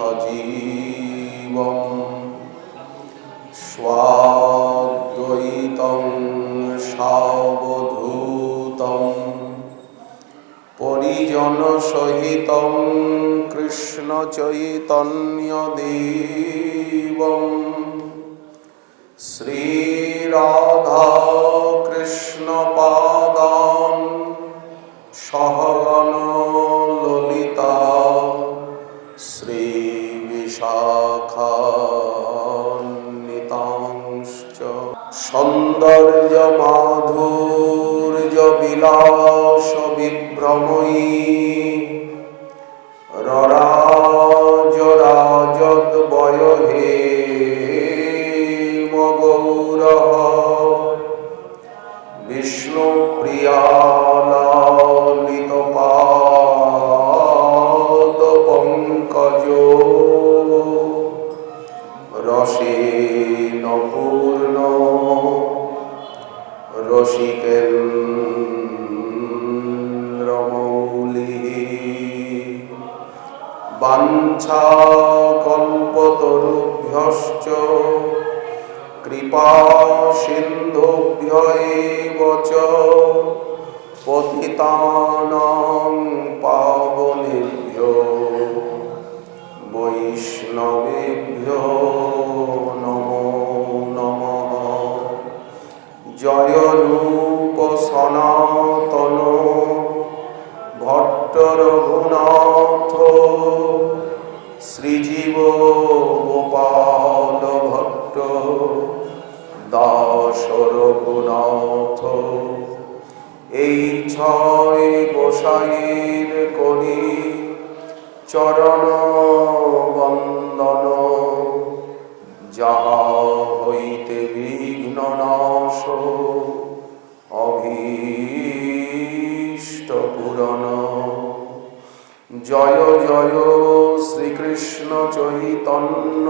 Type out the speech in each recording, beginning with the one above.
সজীবম স্বাদ্বৈতং সাবধূতং পরিজন সহিতং কৃষ্ণ চৈতন্য দেবম শ্রী রাধা কৃষ্ণ পাদান সহগণ ললিতা শ্রী বিশাখান্বিতাংশ্চ সৌন্দর্য মাধুর্য বিলাস বিভ্রময়ী ররাজ রাজদ বয়হে মগৌরহ বিষ্ণু প্রিয়া লালিত পাদ পঙ্কজ রসেন পূর্ণ রসিকেন্দ্রমৌলি বাঞ্ছা কল্পতরুভ্যশ্চ কৃপা সিন্ধুভ্য এব চ পতিতানাং পাবনেভ্যো বৈষ্ণবেভ্যো নমো নমঃ। জয় রূপ সনাতন ভট্ট রঘুনাথ শ্রীজীব গোপাল ভট্ট দাস রঘুনাথ। এই ছয় গোসাইর করি চরণ বন্দন, যাহা হইতে বিঘ্ন নাশ অভীষ্ট পূরণ। জয় জয় শ্রীকৃষ্ণ চৈতন্য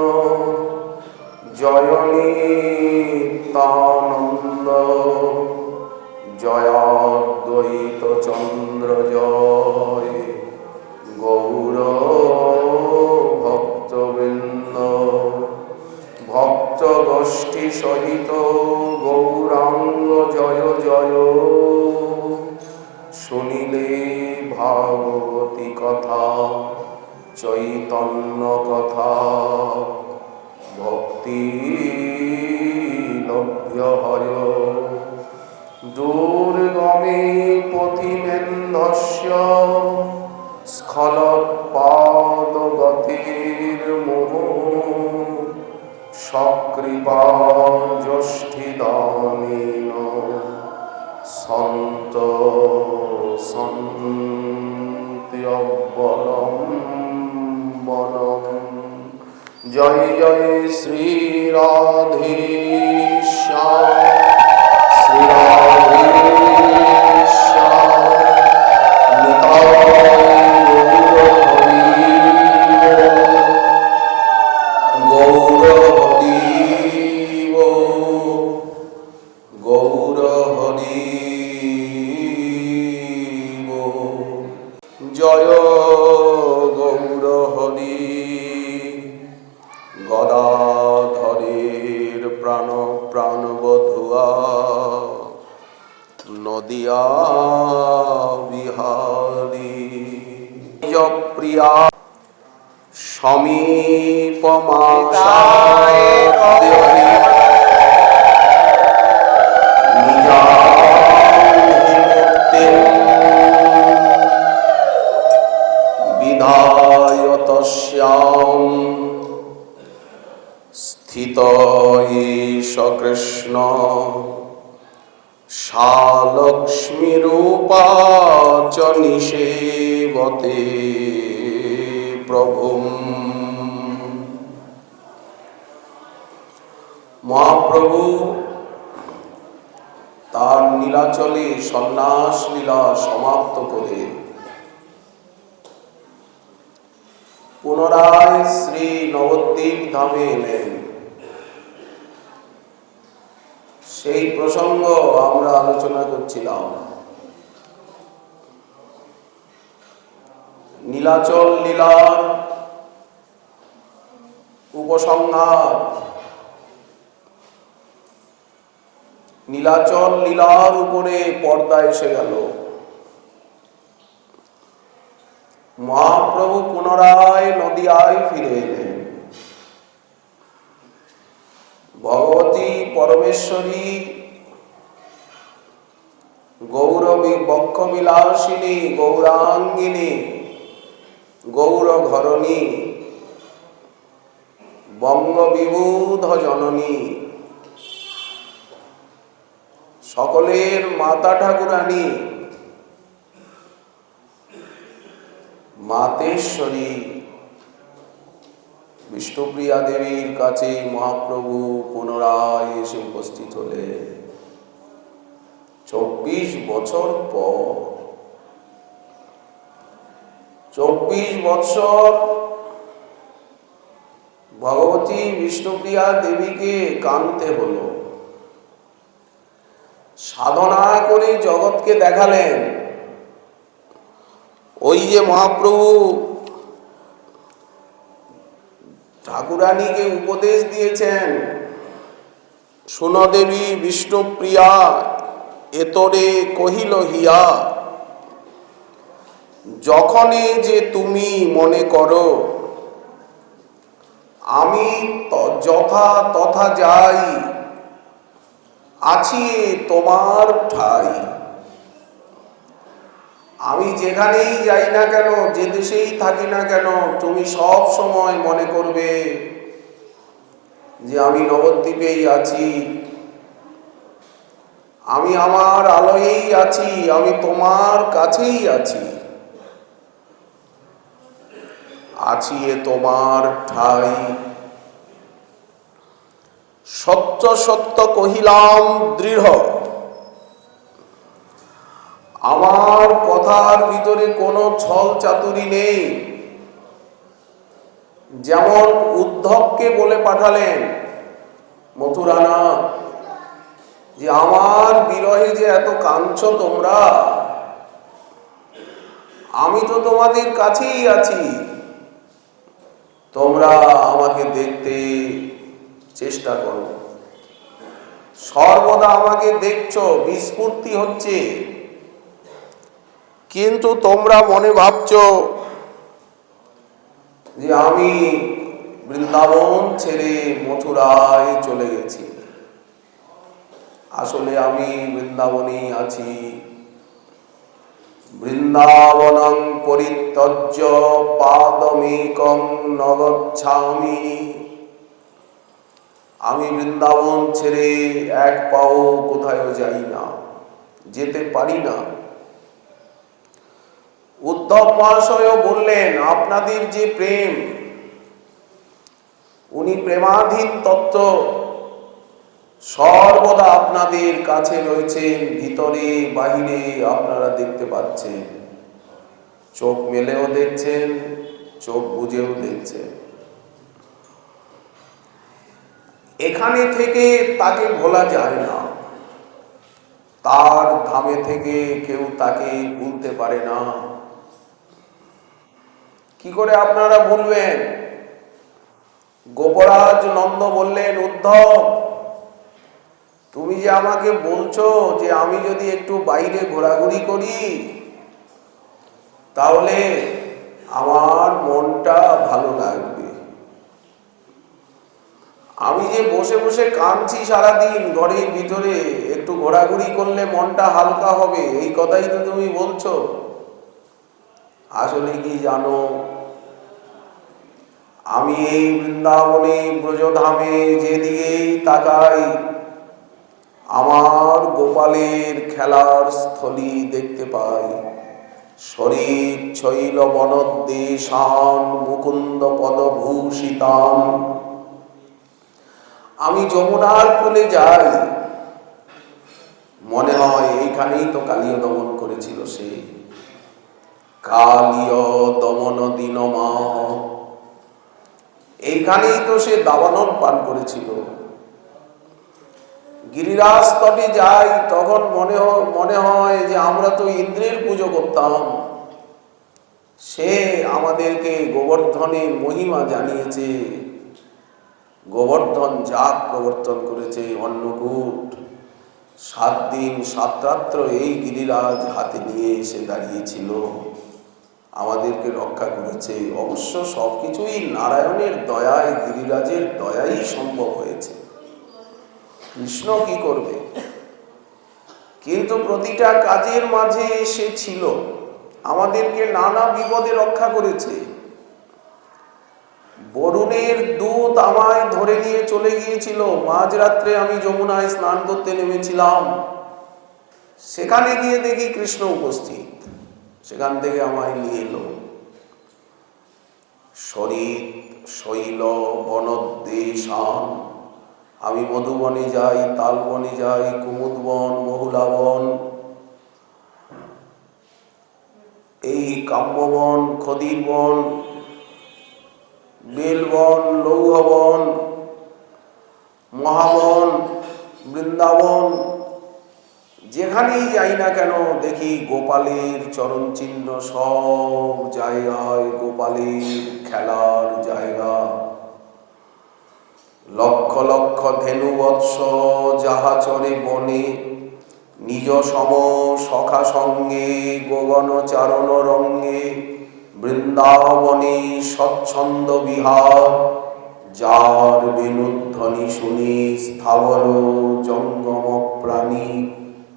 জয় নিত্যানন্দ জয়াদ্বৈত চন্দ্র জয় গৌর ভক্তবৃন্দ। ভক্ত গোষ্ঠী সহিত গৌরাঙ্গ জয় জয়। শুনিলে ভাগবতী কথা চৈতন্য কথা ভক্তি লভ্য হয়। দুর্গমে পথিমেন্ধস্য স্খলৎপাদগতির্মুঃ সকৃপা জ্যেষ্ঠিদানেন সন্ত সন্ত্যবলম্বনম। জয় জয় শ্রী রাধেশ্যাম শ্রী রাধেশ্যাম নিতাই গৌর হরি গৌর হরি। জয় গৌর হরি। গদাধরের প্রাণ প্রাণবধুয়া নদিয়া বিহারী প্রিয়া সমীপমাসায় বিধায় তস্যাম স্থিত ঈশ কৃষ্ণ সালক্ষ্মীরূপা চ নিষেবতে প্রভুম। মহাপ্রভু তার নীলাচলে সন্ন্যাস লীলা সমাপ্ত করে পুনরায় শ্রী নবদ্বীপ ধামে এলেন। সেই প্রসঙ্গ আমরা আলোচনা করছিলাম। নীলাচল লীলার উপসংহার। নীলাচল লীলার উপরে পর্দা এসে গেল। মহাপ্রভু পুনরায় নদিয়ায় ফিরে এলেন। ভগবতী পরমেশ্বরী গৌরবী বক্ষবিলাসিনী গৌরাঙ্গিনী গৌরঘরণী বঙ্গবিবুধ জননী, সকলের মাতা ঠাকুরানী মাতেশ্বরী বিষ্ণুপ্রিয়া দেবীর কাছে মহাপ্রভু পুনরায় এসে উপস্থিত হলেন 24 বছর পর। 24 বছর ভগবতী বিষ্ণুপ্রিয়া দেবীকে কাঁদতে হলো। সাধনা করে জগৎকে দেখালেন। ওই যে মহাপ্রভু ঠাকুরানীকে উপদেশ দিয়েছেন, শুনো দেবী বিষ্ণুপ্রিয়া এতরে কহিল হিয়া, যখনে যে তুমি মনে করো আমি যথা তথা যাই, আছি তোমার ঠাই। আমি যেখানেই যাই না কেন, যে দেশেই থাকি না কেন, তুমি সব সময় মনে করবে যে আমি নবদ্বীপেই আছি, আমি আমার আলোয়েই আছি, আমি তোমার কাছেই আছি, আছি তোমার ঠাই। সত্য সত্য কহিলাম দৃঢ়, আমার কথার ভিতরে কোনো ছল চাতুরি নেই। যেমন উদ্ধবকে বলে পাঠালেন মথুরানাথ যে আমার বিরহে যে এত কাঁদছো তোমরা, আমি তো তোমাদের কাছেই আছি, তোমরা আমাকে দেখতে চেষ্টা করো। সর্বদা আমাকে দেখছো, বিস্ফূর্তি হচ্ছে, কিন্তু তোমরা মনে ভাবছো যে আমি বৃন্দাবন ছেড়ে মথুরায় চলে গেছি। আসলে আমি বৃন্দাবনেই আছি। বৃন্দাবনং পরিত্যজ্য পাদমেকং ন গচ্ছামি। আমি বৃন্দাবন ছেড়ে এক পাও কোথাও যাই না, যেতে পারি না। উদ্ধব মহাশয় বললেন, আপনাদের যে প্রেম, উনি প্রেমাধীন তত্ত্ব সর্বদা আপনাদের কাছে রয়েছেন, ভিতরে বাহিরে আপনারা দেখতে পাচ্ছেন, চোখ মেলেও দেখছেন, চোখ বুজেও দেখছেন। এখানে থেকে তাকে ভোলা যায় না, তার ধামে থেকে কেউ তাকে ভুলতে পারে না। কি করে আপনারা ভুলবেন? গোপরাজ নন্দ বললেন, উদ্ধব তুমি যে আমাকে বলছো যে আমি যদি একটু বাইরে ঘোরাঘুরি করি তাহলে আমার মনটা ভালো লাগবে। আমি যে বসে বসে কাঁদছি সারাদিন ঘরের ভিতরে, একটু ঘোরাঘুরি করলে মনটা হালকা হবে, এই কথাই তো তুমি বলছো। আসলে কি জানো, আমি এই বৃন্দাবনে ব্রজধামে যেদিকেই তাকাই আমার গোপালের খেলার স্থলী দেখতে পাই। শরীর শৈল বনদ্দেশান মুকুন্দ পদভূষিতাম। আমি যমুনার কূলে যাই, মনে হয় এইখানেই তো কালীয় দমন করেছিল সে। কালীয় দমন দীনমাহ, এইখানেই তো সে দাবানল পান করেছিল। গিরিরাজ তটে যাই, তখন মনে হয় যে আমরা তো ইন্দ্রের পুজো করতাম, সে আমাদেরকে গোবর্ধনের মহিমা জানিয়েছে। গোবর্ধন যাগ প্রবর্তন করেছে, অন্নকূট। 7 দিন 7 রাত্র এই গিরিরাজ হাতে নিয়ে এসে দাঁড়িয়েছিল, আমাদেরকে রক্ষা করেছে। অবশ্য সবকিছুই নারায়ণের দয়ায়, গিরিরাজের দয়াই সম্ভব হয়েছে। কৃষ্ণ কি করবে? কিন্তু প্রতিটা কাজের মাঝে সে ছিল, আমাদেরকে নানা বিপদে রক্ষা করেছে। বরুণের দূত আমায় ধরে নিয়ে চলে গিয়েছিল, মাঝরাত্রে আমি যমুনায় স্নান করতে নেমেছিলাম, সেখানে গিয়ে দেখি কৃষ্ণ উপস্থিত, সেখান থেকে আমায় নিয়ে এলো। শরীর শৈল বনদ্দেশান, আমি মধুবনে যাই, তালবনে যাই, কুমুদবন, বহুলাবন, এই কাম্যবন, খদিরবন, বেলবন, লৌহবন, মহাবন, বৃন্দাবন, যেখানেই যাই না কেন দেখি গোপালের চরণ চিহ্ন। সব জায়গায় গোপালের খেলার জায়গা। লক্ষ লক্ষ ধেনু বৎস যাহা চরে বনে, নিজ সম সখা সঙ্গে গগন চারণ রঙ্গে, বৃন্দাবনে স্বচ্ছন্দ বিহার, যার বেণুধ্বনি শুনি স্থাবর জঙ্গম প্রাণী,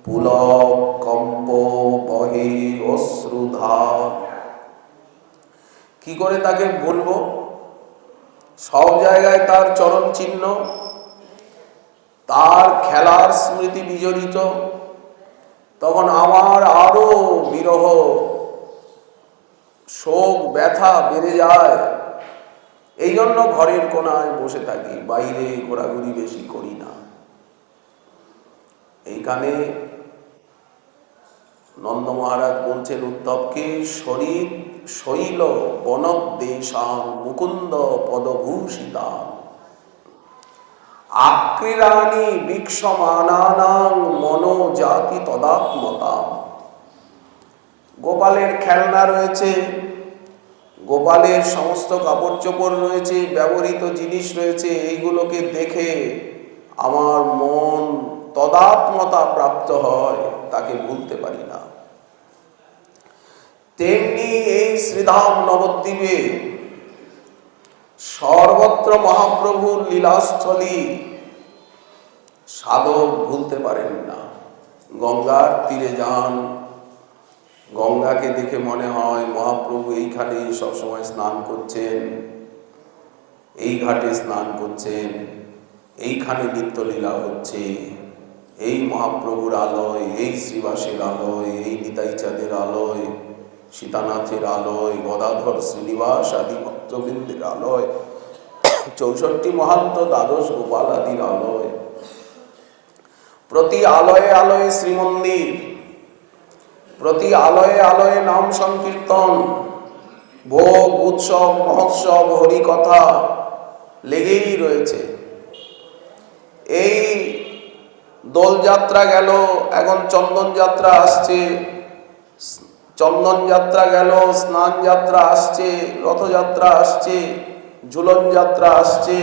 পুলক কম্প বহে অশ্রুধার। কি করে তাকে বলবো? সব জায়গায় তার চরণ চিহ্ন, তার খেলার স্মৃতি বিজড়িত। তখন আমার আরো বিরহ, শোক, ব্যথা বেড়ে যায়। এই জন্য ঘরের কোনায় বসে থাকি, বাইরে ঘোরাঘুরি বেশি করি না। এইখানে নন্দ মহারাজ বলছেন উদ্ধবকে, শরীর শৈল বনদ্দেশান মুকুন্দ পদভূষিতান, আক্রীড়ানি বিক্ষমানানাং মনোজাতি তদাত্মতাম। গোপালের খেলনা রয়েছে, গোপালের সমস্ত কাপড় চোপড় রয়েছে, ব্যবহৃত জিনিস রয়েছে, এইগুলোকে দেখে আমার মন তদাত্মতা প্রাপ্ত হয়, তাকে ভুলতে পারি না। তেমনি এই শ্রীধাম নবদ্বীপে সর্বত্র মহাপ্রভুর লীলাস্থলী সাধক ভুলতে পারেন না। গঙ্গার তীরে যান, গঙ্গাকে দেখে মনে হয় মহাপ্রভু এইখানে সবসময় স্নান করছেন, এই ঘাটে স্নান করছেন, এইখানে নিত্যলীলা হচ্ছে। এই মহাপ্রভুর আলয়, এই শ্রীবাসের আলয়, এই নিতাই চাঁদের আলয়, সীতানাথের আলয়, গদাধর শ্রীনিবাস আদি ভক্তবৃন্দের আলয়, 64 মহান্ত দ্বাদশ গোপাল আদির আলয়। প্রতি আলয়ে আলয়ে শ্রীমন্দির, প্রতি আলয়ে আলয়ে নাম সংকীর্তন, ভোগ, উৎসব, মহোৎসব, হরিকথা লেগেই রয়েছে। এই দোলযাত্রা গেল, এখন চন্দন যাত্রা আসছে, চন্দন যাত্রা গেল, স্নান যাত্রা আসছে, রথযাত্রা আসছে, ঝুলন যাত্রা আসছে,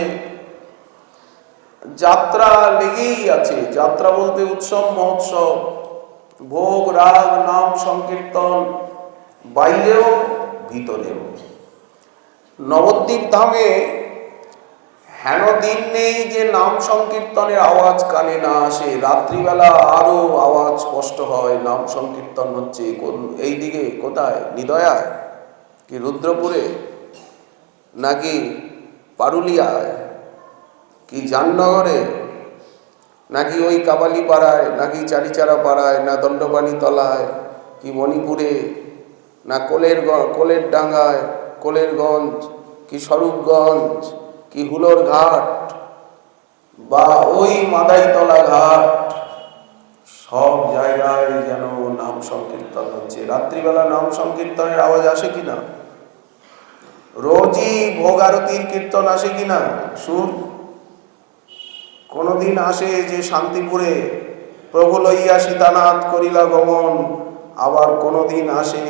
যাত্রা লেগেই আছে। যাত্রা বলতে উৎসব, মহোৎসব, ভোগ, রাগ, নাম সংকীর্তন, বাইরেও ভিতরেও। নবদ্বীপ ধামে হেন দিন নেই যে নাম সংকীর্তনের আওয়াজ কানে না আসে। রাত্রিবেলা আরো আওয়াজ স্পষ্ট হয়, নাম সংকীর্তন হচ্ছে। এই দিকে কোথায়? নিদয়ায় কি রুদ্রপুরে, নাকি পারুলিয়ায়, কি জামনগরে, নাকি ওই কাবালি পাড়ায়, নাকি চারিচারা পাড়ায়, না দণ্ডপানি তলায়, কি মণিপুরে, না কোলের ডাঙ্গায়, কোলেরগঞ্জ, কি স্বরূপগঞ্জ, কি হুলোর ঘাট, বা ওই মাদাইতলা ঘাট, সব জায়গায় যেন নাম সংকীর্তন হচ্ছে। রাত্রিবেলা নাম সংকীর্তনের আওয়াজ আসে কিনা? রোজই ভোগ আরতির কীর্তন আসে কিনা? সুর কোনদিন আসে যে শান্তিপুরে প্রভু লইয়া সীতানাথ করিলা গমন, আবার কোনদিন আসে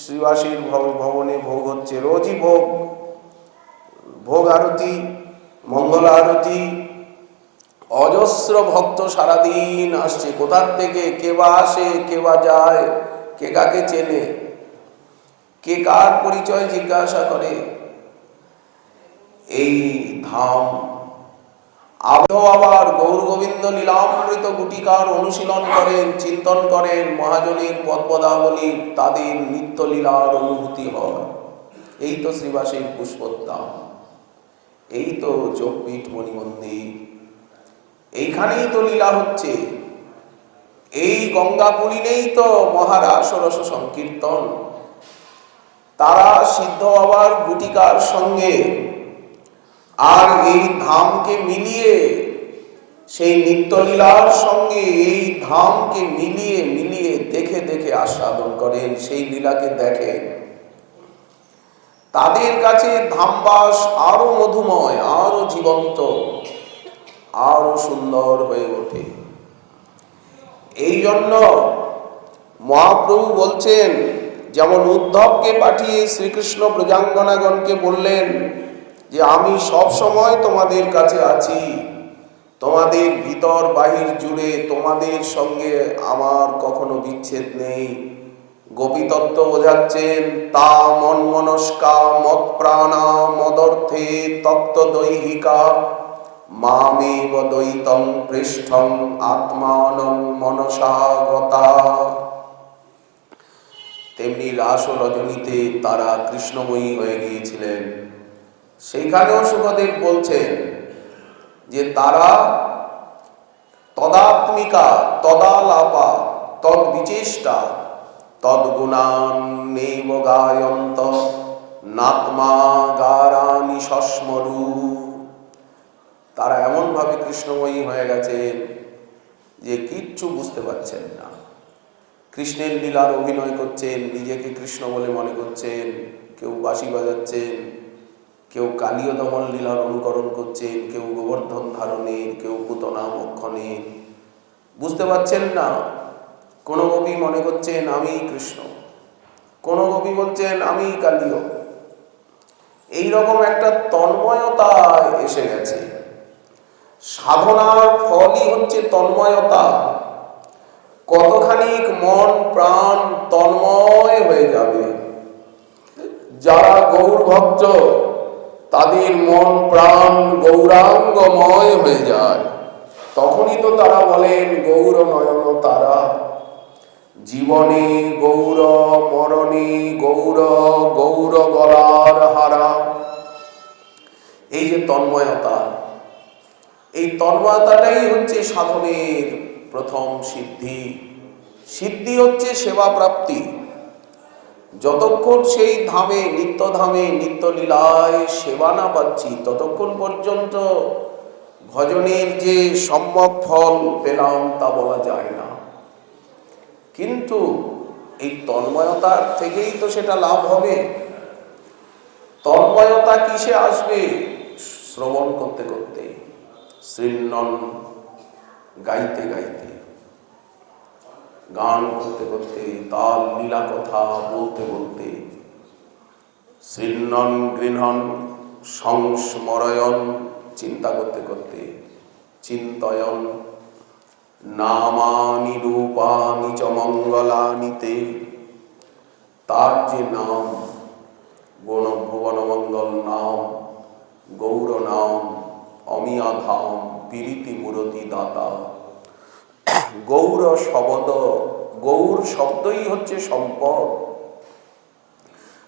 শ্রীবাসীর ভবনে ভোগ হচ্ছে। রোজই ভোগ আরতি, জগন্নাথজি, অজস্র ভক্ত সারাদিন আসছে। কোথার থেকে কে বা আসে, কে বা যায়, কে কাকে চেনে, কে কার পরিচয় জিজ্ঞাসা করে। এই ধাম আবার গৌর গোবিন্দ লীলামৃত গুটিকার অনুশীলন করেন, চিন্তন করেন, মহাজনীর পদপদাবলী, তাদের নিত্য লীলার অনুভূতি হয়। এই তো শ্রীবাসীর পুষ্পোদ্যান, এই তো যোগপীঠ মণিমন্দির, এইখানেই তো লীলা হচ্ছে। এই গঙ্গাপুলিনেই তো মহারাস রস সংকীর্তন। তারা সিদ্ধ বাবার গুটিকার সঙ্গে আর এই ধামকে মিলিয়ে, সেই নিত্যলীলার সঙ্গে এই ধামকে মিলিয়ে মিলিয়ে দেখে দেখে আস্বাদন করেন, সেই লীলাকে দেখেন। তাদের কাছে ধামবাস আরো মধুময়, আরো জীবন্ত, আরো সুন্দর হয়ে ওঠে। এই জন্য মহাপ্রভু বলছেন, যেমন উদ্ধবকে পাঠিয়ে শ্রীকৃষ্ণ ব্রজাঙ্গনাগণকে বললেন যে আমি সব সময় তোমাদের কাছে আছি, তোমাদের ভিতর বাহির জুড়ে তোমাদের সঙ্গে আমার কখনো বিচ্ছেদ নেই। গোপীতত্ত্ব বোঝাচ্ছেন, তা মন মনস্কা মত প্রাণা মদর্থে তত্ত্ব দৈহিকা মামেব দ্বৈতং পৃষ্ঠং আত্মানং মনসা গতা। তেমনি রাস ও রজনীতে তারা কৃষ্ণময়ী হয়ে গিয়েছিলেন। সেইখানেও সুখদেব বলছেন যে তারা তদাত্মিকা তদালাপা তদ্বিচেষ্টা তদ্গুণান নৈব গায়ন্ত নাত্মা গারানি সস্মরু। তারা এমনভাবে কৃষ্ণময়ী হয়ে গেছেন যে কিচ্ছু বুঝতে পারছেন না। কৃষ্ণের লীলার অভিনয় করছেন, নিজেকে কৃষ্ণ বলে মনে করছেন, কেউ বাঁশি বাজাচ্ছেন, কেউ কালীয় দমন লীলার অনুকরণ করছেন, কেউ গোবর্ধন ধারণের, কেউ পুতনা মক্ষণের। বুঝতে পারছেন না। কোন কবি মনে করছেন আমি কৃষ্ণ, কোন কবি বলছেন আমি কালীয়। এইরকম একটা তন্ময়তা এসে গেছে। সাধনার ফলই হচ্ছে তন্ময়তা। কতখানিক মন প্রাণ তন্ময় হয়ে যাবে। যারা গৌর ভক্ত তাদের মন প্রাণ গৌরাঙ্গময় হয়ে যায়। তখনই তো তারা বলেন গৌর নয়ন তারা, জীবনে গৌর মরণে গৌর, গৌর গলার হারা। এই যে তন্ময়তা, এই তন্ময়তাটাই হচ্ছে সাধনের প্রথম সিদ্ধি। সিদ্ধি হচ্ছে সেবা প্রাপ্তি। যতক্ষণ সেই ধামে, নিত্য ধামে, নিত্য লীলায় সেবা না পাচ্ছি, ততক্ষণ পর্যন্ত ভজনের যে সম্যক ফল পেলাম তা বলা যায় না। কিন্তু এই তন্ময়তার থেকেই তো সেটা লাভ হবে। তন্ময়তা কিসে আসবে? শ্রবণ করতে করতে, শৃণ্বন গাইতে গাইতে, গান করতে করতে, তাল লীলা কথা বলতে বলতে, শৃণ্বন গৃহণ সংস্মরয়ন চিন্তা করতে করতে, চিন্তয়ন নামানি রূপানি চ মঙ্গলানিতে। তার যে নাম, গণ ভুবন মঙ্গল নাম, গৌর নাম, অমিয়া ধাম, পীরিতি মূরতি দাতা। গৌর শব্দ, গৌর শব্দই হচ্ছে সম্পদ।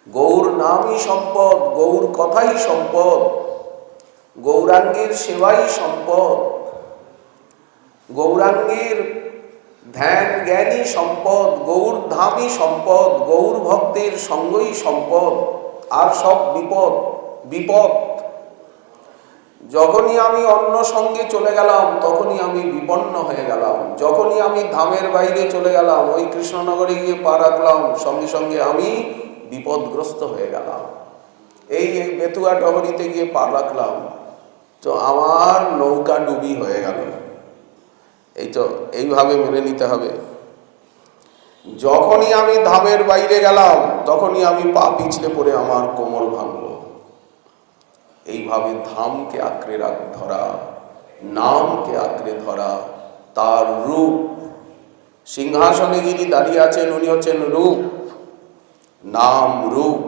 গৌর নামই সম্পদ, গৌর কথাই সম্পদ, গৌরাঙ্গের সেবাই সম্পদ, গৌরাঙ্গের ধ্যান জ্ঞানই সম্পদ, গৌর ধামই সম্পদ, গৌর ভক্তের সঙ্গই সম্পদ। আর সব বিপদ বিপদ। যখনই আমি অন্য সঙ্গে চলে গেলাম তখনই আমি বিপন্ন হয়ে গেলাম। যখনই আমি ধামের বাইরে চলে গেলাম, ওই কৃষ্ণনগরে গিয়ে পা রাখলাম, সঙ্গে সঙ্গে আমি বিপদগ্রস্ত হয়ে গেলাম। এই বেতুয়া ডহরিতে গিয়ে পা রাখলাম, তো আমার নৌকা ডুবি হয়ে গেল। এই তো এইভাবে মেনে নিতে হবে। যখনই আমি ধামের বাইরে গেলাম তখনই আমি পা পিছলে পড়ে আমার কোমর ভাঙল। এইভাবে ধামকে আঁকড়ে ধরা, নামকে আঁকড়ে ধরা, তার রূপ। সিংহাসনে যিনি দাঁড়িয়ে আছেন উনি হচ্ছেন রূপ, নাম, রূপ।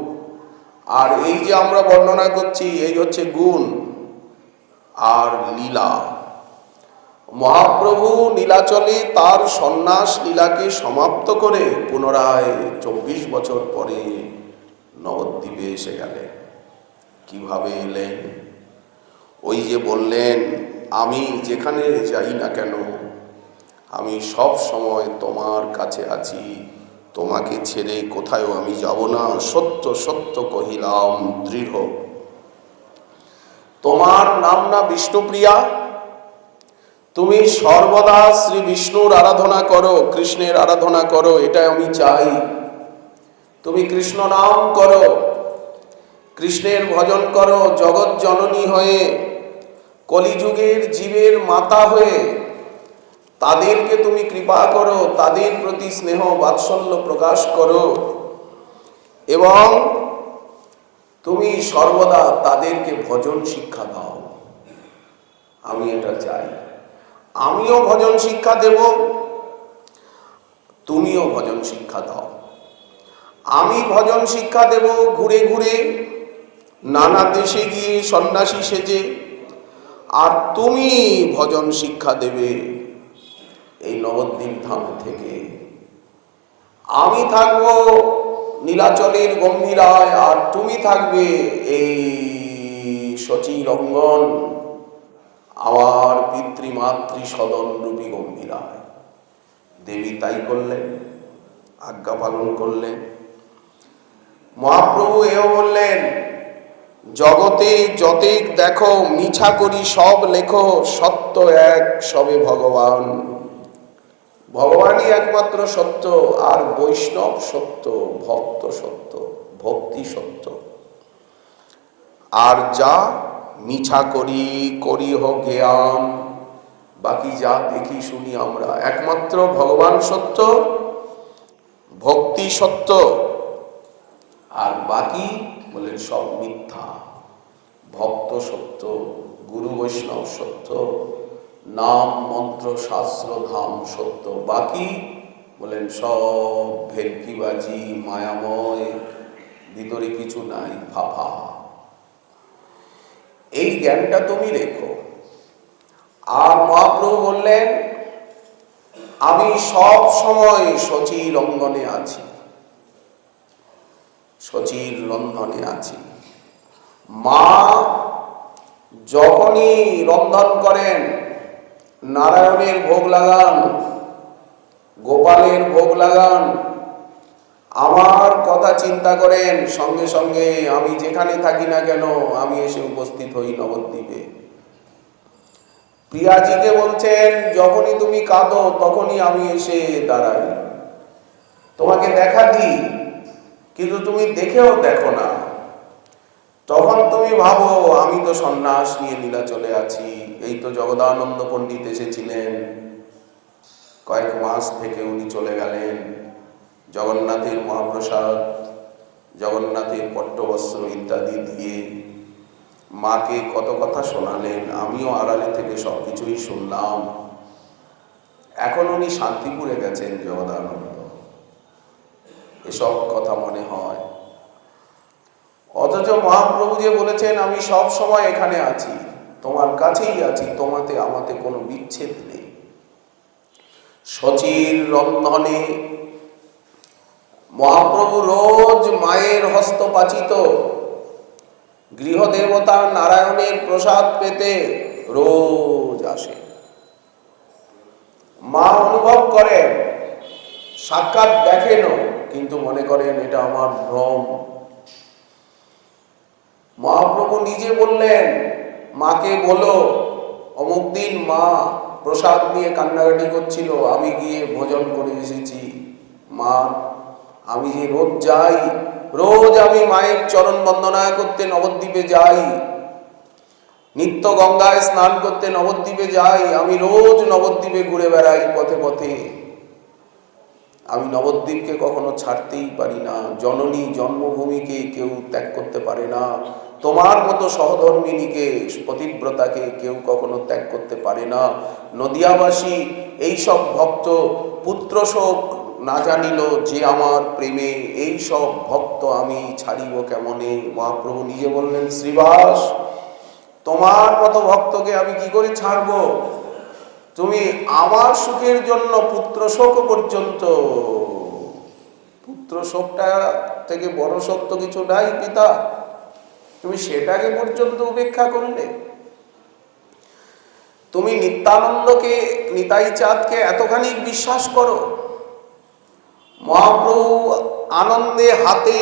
আর এই যে আমরা বর্ণনা করছি এই হচ্ছে গুণ আর লীলা। মহাপ্রভু নীলাচলে তার সন্ন্যাস লীলাকে সমাপ্ত করে পুনরায় 24 বছর পরে নবদ্বীপে এসে গেলেন। কিভাবে এলেন? ওই যে বললেন, আমি যেখানে যাই না কেন আমি সব সময় তোমার কাছে আছি, তোমাকে ছেড়ে কোথাও আমি যাব না। সত্য সত্য কহিলাম দৃঢ়। তোমার নাম না বিষ্ণুপ্রিয়া? তুমি সর্বদা শ্রী বিষ্ণুর আরাধনা করো, কৃষ্ণের আরাধনা করো, এটা আমি চাই। তুমি কৃষ্ণ নাম করো, কৃষ্ণের ভজন করো, জগৎ জননী হয়ে, কলিযুগের জীবের মাতা হয়ে তাদেরকে তুমি কৃপা করো, তাদের প্রতি স্নেহ বাৎসল্য প্রকাশ করো এবং তুমি সর্বদা তাদেরকে ভজন শিক্ষা দাও। আমি এটা চাই। আমিও ভজন শিক্ষা দেব, তুমিও ভজন শিক্ষা দাও। আমি ভজন শিক্ষা দেব ঘুরে ঘুরে নানা দেশে গিয়ে সন্ন্যাসী সেজে, আর তুমি ভজন শিক্ষা দেবে এই নবদ্বীপ ধাম থেকে। আমি থাকবো নীলাচলের গম্ভীরায়, আর তুমি থাকবে এই শচীরঙ্গন আমার পিতৃমাতৃ সদন রূপী গম্ভীরায়। দেবী তাই করলেন, আজ্ঞা পালন করলেন। মহাপ্রভু এও বললেন, জগতে যতেক দেখো মিছা করি সব লেখো, সত্য এক সবে ভগবান। ভগবানই একমাত্র সত্য, আর বৈষ্ণব সত্য, ভক্ত সত্য, ভক্তি সত্য। আর যা মিছা করি করি হোক জ্ঞান, বাকি যা দেখি শুনি আমরা, একমাত্র ভগবান সত্য, ভক্তি সত্য, আর বাকি বলেন সব মিথ্যা। ভক্ত সত্য, গুরু বৈষ্ণব সত্য, নাম মন্ত্র শাস্ত্র ধাম সত্য, বাকি বলেন সব ভেলকিবাজি, মায়াময়, ভিতরে কিছু নাই, ফাফা। এই জ্ঞানটা তুমি রেখো। আর মহাপ্রভু বললেন, আমি সব সময় শচীর অঙ্গনে আছি, শচীর রন্ধনে আছি। মা যখনই রন্ধন করেন, নারায়ণের ভোগ লাগান, গোপালের ভোগ লাগান, আমার কথা চিন্তা করেন, সঙ্গে সঙ্গে আমি যেখানে থাকি না কেন আমি এসে উপস্থিত হই নবদ্বীপে। প্রিয়াজিকে বলছেন, যখনই তুমি কাঁদো তখনই আমি এসে দাঁড়াই, তোমাকে দেখা দিই, কিন্তু তুমি দেখেও দেখো না। তখন তুমি ভাবো আমি তো সন্ন্যাস নিয়ে নীলাচলে আছি। এই তো জগদানন্দ পণ্ডিত এসেছিলেন, কয়েক মাস থেকে উনি চলে গেলেন। জগন্নাথের মহাপ্রসাদ, জগন্নাথের পট্টবস্ত্র ইত্যাদি দিয়ে মাকে কত কথা শোনালেন, আমিও আড়ালে থেকে সবকিছুই শুনলাম। এখন উনি শান্তিপুরে গেছেন জগদানন্দ, এসব কথা মনে হয়। অথচ মহাপ্রভু যে বলেছেন আমি সব সময় এখানে আছি, তোমার কাছেই আছি, তোমাতে আমাতে কোনো বিচ্ছেদ নেই। শচীর রন্ধনে মহাপ্রভু রোজ মায়ের হস্তপাচিত গৃহদেবতা নারায়ণের প্রসাদ পেতে রোজ আসে। মা অনুভব করেন, সাক্ষাৎ দেখেনও, কিন্তু মনে করেন এটা আমার ভ্রম। মহাপ্রভু নিজে বললেন, মাকে বলো অমুক দিন মা প্রসাদ নিয়ে কান্নাকাটি করছিল, আমি গিয়ে ভোজন করে এসেছি। মা, আমি যে রোজ যাই, রোজ আমি মায়ের চরণ বন্দনা করতে নবদ্বীপে যাই, নিত্য গঙ্গায় স্নান করতে নবদ্বীপে যাই, আমি রোজ নবদ্বীপে ঘুরে বেড়াই পথে পথে। আমি নবদ্বীপকে কখনো ছাড়তেই পারি না। জননী জন্মভূমিকে কেউ ত্যাগ করতে পারে না, তোমার মতো সহধর্মিনীকে, পতিব্রতাকে কেউ কখনো ত্যাগ করতে পারে না। নদিয়াবাসী এইসব ভক্ত পুত্র শোক না জানিল যে আমার প্রেমে, এই সব ভক্ত আমি ছাড়িব কেমনে। মহাপ্রভু নিজে বললেন, শ্রীবাস, তোমার মতো ভক্তকে আমি কি করে ছাড়বো? তুমি আমার সুখের জন্য পুত্র শোক পর্যন্ত, পুত্র শোকটা থেকে বড় শোক তো কিছু নাই পিতা, তুমি সেটাকে পর্যন্ত উপেক্ষা করলে। তুমি নিত্যানন্দকে, নিতাই চাঁদকে এতখানি বিশ্বাস করো। মহাপ্রভু আনন্দে হাতে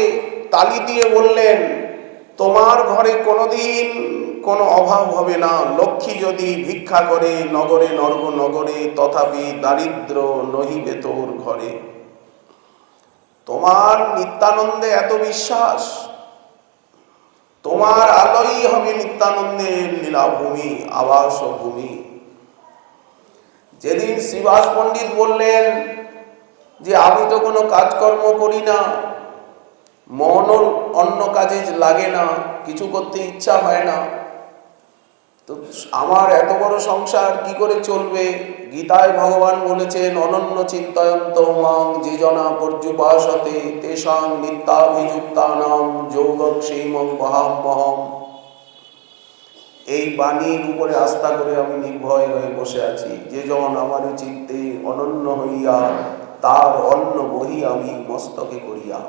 তালি দিয়ে বললেন, তোমার ঘরে কোনোদিন কোনো অভাব হবে না। লক্ষ্মী যদি ভিক্ষা করে নগরে নর্গ নগরে, তথাপি দারিদ্র নহিবে তোর ঘরে। তোমার নিত্যানন্দে এত বিশ্বাস, তোমার আলোই হবে নিত্যানন্দের লীলাভূমি, আবাস ভূমি। যেদিন শ্রীবাস পণ্ডিত বললেন যে আমি তো কোনো কাজকর্ম করি না, মনও অন্য কাজে লাগে না, কিছু করতে ইচ্ছা হয় না, তো আমার এত বড় সংসার কি করে চলবে? গীতায় ভগবান বলেছেন, অনন্য চিন্তয়ন্ত মাং যে জনা পর্যুপাসতে তেষাং নিত্যাভিযুক্তানাং যোগক্ষেমং বহাম্যহম। এই বাণীর উপরে আস্থা করে আমি নির্ভয় হয়ে বসে আছি। যে জন আমার চিত্তে অনন্য হইয়া, তার অন্ন বহি আমি মস্তকে করিয়া।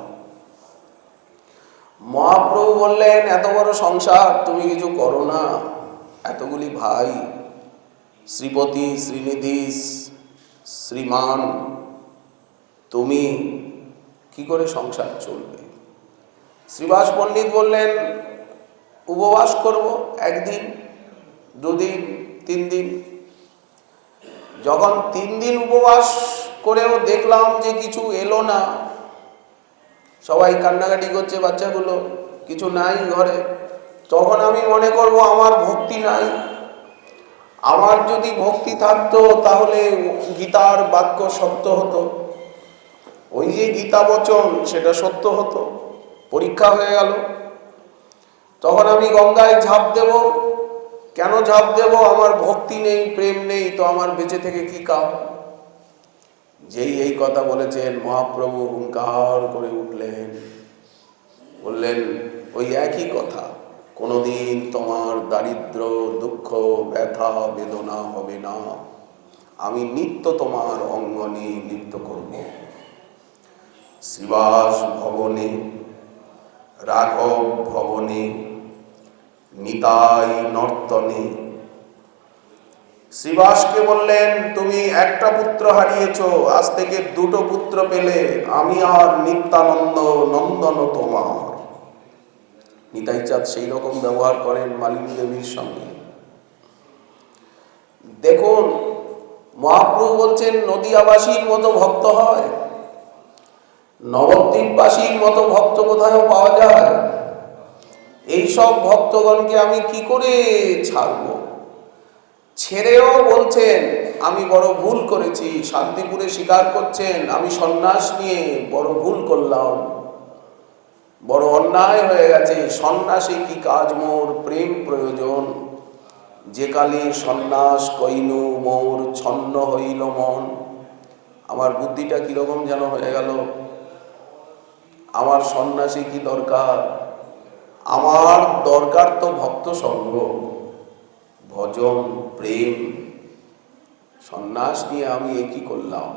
মহাপ্রভু বললেন, এত বড় সংসার তুমি কিছু করো না, এতগুলি ভাই, শ্রীপতি, শ্রীনিধি, শ্রীমান, তুমি কি করে সংসার চলবে? শ্রীবাস পণ্ডিত বললেন, উপবাস করব, একদিন, দুদিন, 3 দিন। যখন 3 দিন উপবাস করেও দেখলাম যে কিছু এলো না, সবাই কান্নাকাটি করছে, বাচ্চাগুলো, কিছু নাই ঘরে, তখন আমি মনে করব আমার ভক্তি নাই। আমার যদি ভক্তি থাকতো তাহলে গীতার বাক্য সত্য হতো, ওই যে গীতা বচন সেটা সত্য হতো। পরীক্ষা হয়ে গেল, তখন আমি গঙ্গায় ঝাঁপ দেব। কেন ঝাঁপ দেব? আমার ভক্তি নেই, প্রেম নেই, তো আমার বেঁচে থেকে কি কাম? যেই এই কথা বলেছেন, মহাপ্রভু হুঙ্কার করে উঠলেন, বললেন, ওই একই কথা, কোনোদিন তোমার দারিদ্র, দুঃখ, ব্যথা, বেদনা হবে না। আমি নিত্য তোমার অঙ্গনে নৃত্য করব। শ্রীবাস ভবনে, রাঘব ভবনে, নিতাই নর্তনে। শ্রীবাসকে বললেন, তুমি একটা পুত্র হারিয়েছ, আজ থেকে 2টো পুত্র পেলে, আমি আর নিত্যানন্দ নন্দন তোমার। নিতাই চাঁদ সেই রকম ব্যবহার করেন মালিনী দেবীর সঙ্গে। দেখুন, মহাপ্রভু বলছেন, নদিয়াবাসীর মতো ভক্ত হয়, নবদ্বীপবাসীর মতো ভক্ত কোথাও পাওয়া যায়? এইসব ভক্তগণকে আমি কি করে ছাড়বো? ছেড়েও বলছেন, আমি বড় ভুল করেছি। শান্তিপুরে স্বীকার করছেন, আমি সন্ন্যাস নিয়ে বড় ভুল করলাম, বড় অন্যায় হয়ে গেছে। সন্ন্যাসে কি কাজ মোর, প্রেম প্রয়োজন। যে কালে সন্ন্যাস কইনু মোর, ছন্ন হইল মন। আমার বুদ্ধিটা কিরকম যেন হয়ে গেল। আমার সন্ন্যাসী কি দরকার? আমার দরকার তো ভক্ত সঙ্গ, ভজন, প্রেম। সন্ন্যাস নিয়ে আমি একই করলাম।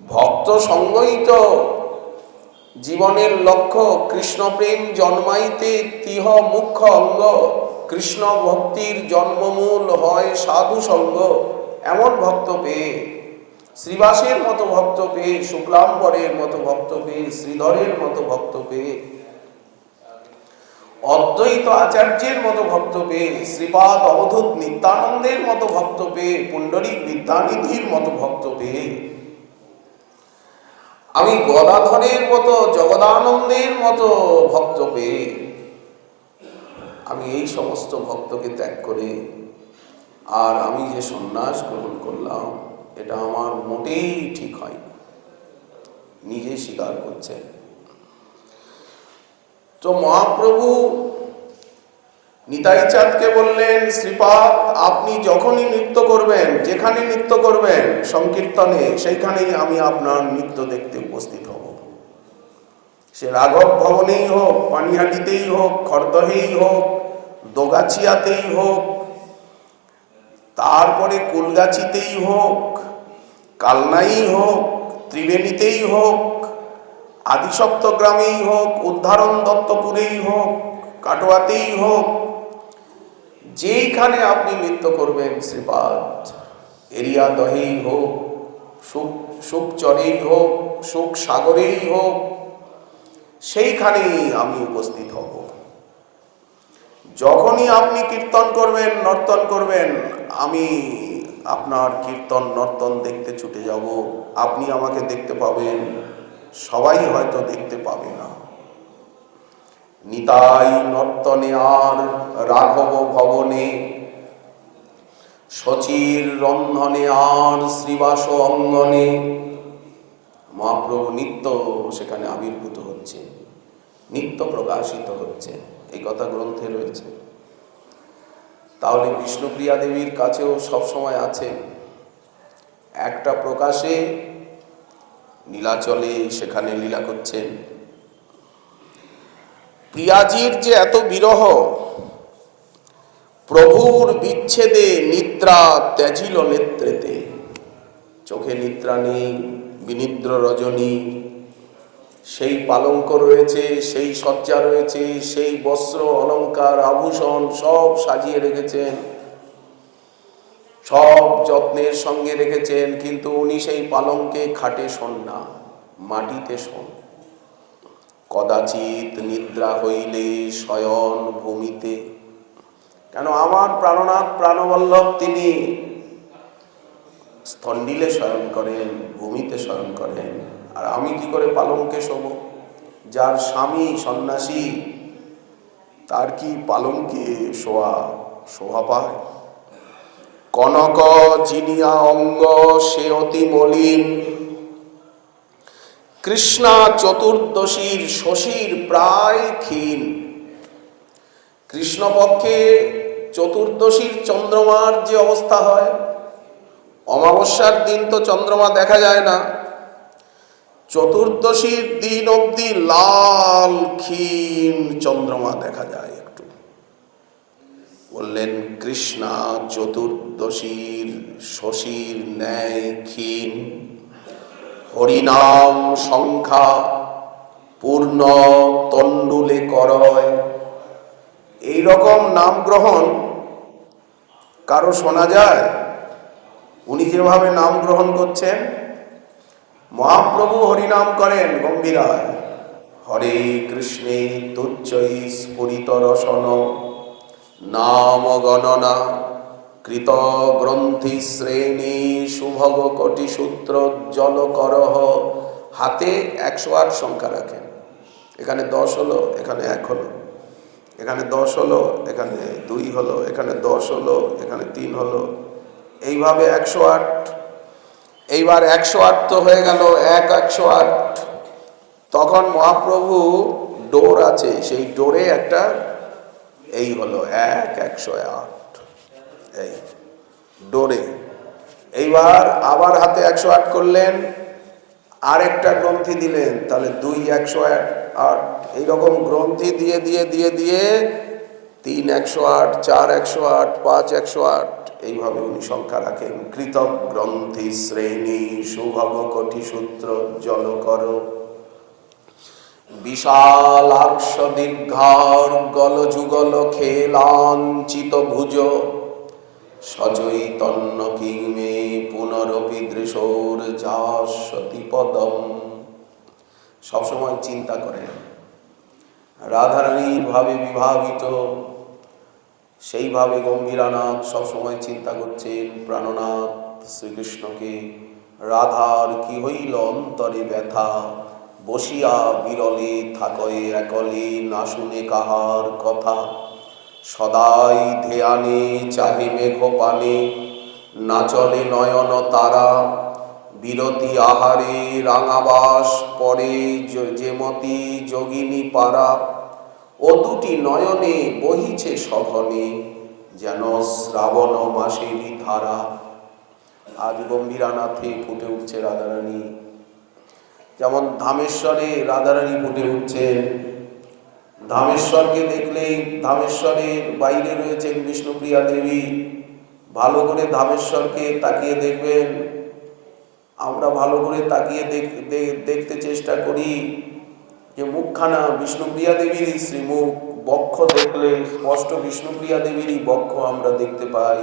ভক্ত সঙ্গই তো জীবনের লক্ষ্য। কৃষ্ণ প্রেম জন্মাইতে তিহ মুখ্য অঙ্গ। কৃষ্ণ ভক্তির জন্মমূল হয় সাধু সঙ্গ। এমন ভক্ত পেয়ে, শ্রীবাসের মতো ভক্ত পেয়ে, শুক্লাম্বরের মতো ভক্ত পেয়ে, শ্রীধরের মতো ভক্ত পেয়ে, অদ্বৈত আচার্যের মতো ভক্ত পেয়ে, শ্রীপাদ অবধূত নিত্যানন্দের মতো ভক্ত পেয়ে, পুণ্ডরীক বিদ্যানিধির মতো ভক্ত পেয়ে, আমি গদাধরের মতো, জগদানন্দের মতো ভক্ত পেয়ে, আমি এই সমস্ত ভক্তকে ত্যাগ করে আর আমি যে সন্ন্যাস গ্রহণ করলাম, এটা আমার মোটেই ঠিক হয়, নিজে স্বীকার করছেন। তো মহাপ্রভু নিতাই চাঁদকে বললেন, শ্রীপাদ আপনি যখনই নৃত্য করবেন, যেখানে নৃত্য করবেন সংকীর্তনে, সেইখানেই আমি আপনার নৃত্য দেখতে উপস্থিত হব। সে রাঘব ভবনেই হোক, পানিহাটিতেই হোক, খড়দহেই হোক, দোগাছিয়াতেই হোক, তারপরে কুলগাছিতেই হোক, কালনাই হোক, ত্রিবেণীতেই হোক, আদিসপ্তগ্রামেই হোক, উদ্ধারণ দত্তপুরেই হোক, কাটোয়াতেই হোক, যেইখানে আপনি নৃত্য করবেন শ্রীপাদ, এরিয়া দহেই হোক, সুখচরেই হোক, সুখ সাগরেই হোক, সেইখানেই আমি উপস্থিত হব। যখনই আপনি কীর্তন করবেন, নর্তন করবেন, আমি আপনার কীর্তন নর্তন দেখতে ছুটে যাব। আপনি আমাকে দেখতে পাবেন, সবাই হয়তো দেখতে পাবে না। নিতাই নর্তনে আর রাঘব ভবনে, শচীর রন্ধনে আর শ্রীবাস অঙ্গনে। মহাপ্রভু নিত্য সেখানে আবির্ভূত হচ্ছে, নিত্য প্রকাশিত হচ্ছে, এই কথা গ্রন্থে রয়েছে। তাহলে বিষ্ণুপ্রিয়া দেবীর কাছেও সবসময় আছে। একটা প্রকাশে নীলাচলে সেখানে লীলা করছেন। প্রিয়াজির যে এত বিরহ, প্রভুর বিচ্ছেদে নিদ্রা ত্যাজিল নেত্রেতে। চোখে নিদ্রা নেই, বিনিদ্র রজনী, সেই পালঙ্ক রয়েছে, সেই শয্যা রয়েছে, সেই বস্ত্র অলঙ্কার আভূষণ সব সাজিয়ে রেখেছেন, সব যত্নের সঙ্গে রেখেছেন, কিন্তু উনি সেই পালঙ্কে খাটে শোন না, মাটিতে শোন। কদাচিৎ নিদ্রা হইলে শয়ন ভূমিতে। কেন আমার প্রাণনাথ প্রাণবল্লভ তিনি স্থণ্ডিলে শয়ন করেন, ভূমিতে শয়ন করেন, আর আমি কি করে পালঙ্কে শোব? যার স্বামী সন্ন্যাসী, তার কি পালঙ্কে শোয়া শোভা পায়? কনক চিনিয়া অঙ্গ সে অতি মলিন, কৃষ্ণা চতুর্দশীর শশীর প্রায় ক্ষীণ। কৃষ্ণপক্ষে চতুর্দশীর চন্দ্রমার যে অবস্থা হয়, অমাবস্যার দিন তো চন্দ্রমা দেখা যায় না, চতুর্দশীর দিন অবধি লাল ক্ষীণ চন্দ্রমা দেখা যায় একটু। বললেন কৃষ্ণা চতুর্দশীর শশীর ন্যায় ক্ষীণ, হরিনাম সংখ্যা পূর্ণ তণ্ডুলে করয়। এইরকম নাম গ্রহণ কারো শোনা যায়? উনি যেভাবে নাম গ্রহণ করছেন, মহাপ্রভু হরিনাম করেন গম্ভীরায়। হরে কৃষ্ণে তুচ্ছই স্ফুরিত রসন, নাম গণনা কৃত গ্রন্থি শ্রেণী শুভগ কোটি সূত্র জল করহ। হাতে 108 সংখ্যা রাখেন। এখানে 10 হলো, এখানে 1 হলো, এখানে 10 হলো, এখানে 2 হলো, এখানে 10 হলো, এখানে 3 হলো, এইভাবে 108। এইবার 108 তো হয়ে গেল, 108। তখন মহাপ্রভু ডোর আছে, সেই ডোরে একটা এই হলো 108, এই ডোরে। এইবার আবার হাতে 108 করলেন, আর একটা গ্রন্থি দিলেন, তাহলে 2 108, এইরকম গ্রন্থি দিয়ে দিয়ে দিয়ে দিয়ে 3 108, 4 108, 5 108, এইভাবে উনি সংখ্যা রাখেন। কৃতক গ্রন্থি শ্রেণী শুভগ কোটি সূত্র জল কর, বিশাল আর্ষ দীর্ঘার গল যুগল খেলাঞ্চিত ভুজ, সচৈতন্য কিমে পুনরপি দৃশোর যাসতি পদম। সবসময় চিন্তা করেন, রাধারানীর ভাবে বিভাবিত, সেইভাবে গম্ভীরানাথ সবসময় চিন্তা করছেন প্রাণনাথ শ্রীকৃষ্ণকে। রাধার কি হইল অন্তরে ব্যথা, বসিয়া বিরলে থাকয়ে একলে, না শুনে কাহার কথা। সদাই ধ্যানে চাহে মেঘ পানে, না চলে নয়ন তারা। বিরতি আহারে রাঙাবাস পরে যেমতি যোগিনী পারা, ও দুটি নয়নে বহিছে সঘনে, যেন শ্রাবণ মাসেরই ধারা। আজ গম্ভীরানাথে ফুটে উঠছে রাধারানী, যেমন ধামেশ্বরে রাধারানী ফুটে উঠছেন। ধামেশ্বরকে দেখলেই, ধামেশ্বরের বাইরে রয়েছেন বিষ্ণুপ্রিয়া দেবী। ভালো করে ধামেশ্বরকে তাকিয়ে দেখবেন। আমরা ভালো করে তাকিয়ে দেখতে চেষ্টা করি যে মুখখানা বিষ্ণুপ্রিয়া দেবীর শ্রীমুখ, বক্ষ দেখলে স্পষ্ট বিষ্ণুপ্রিয়া দেবীরই বক্ষ আমরা দেখতে পাই।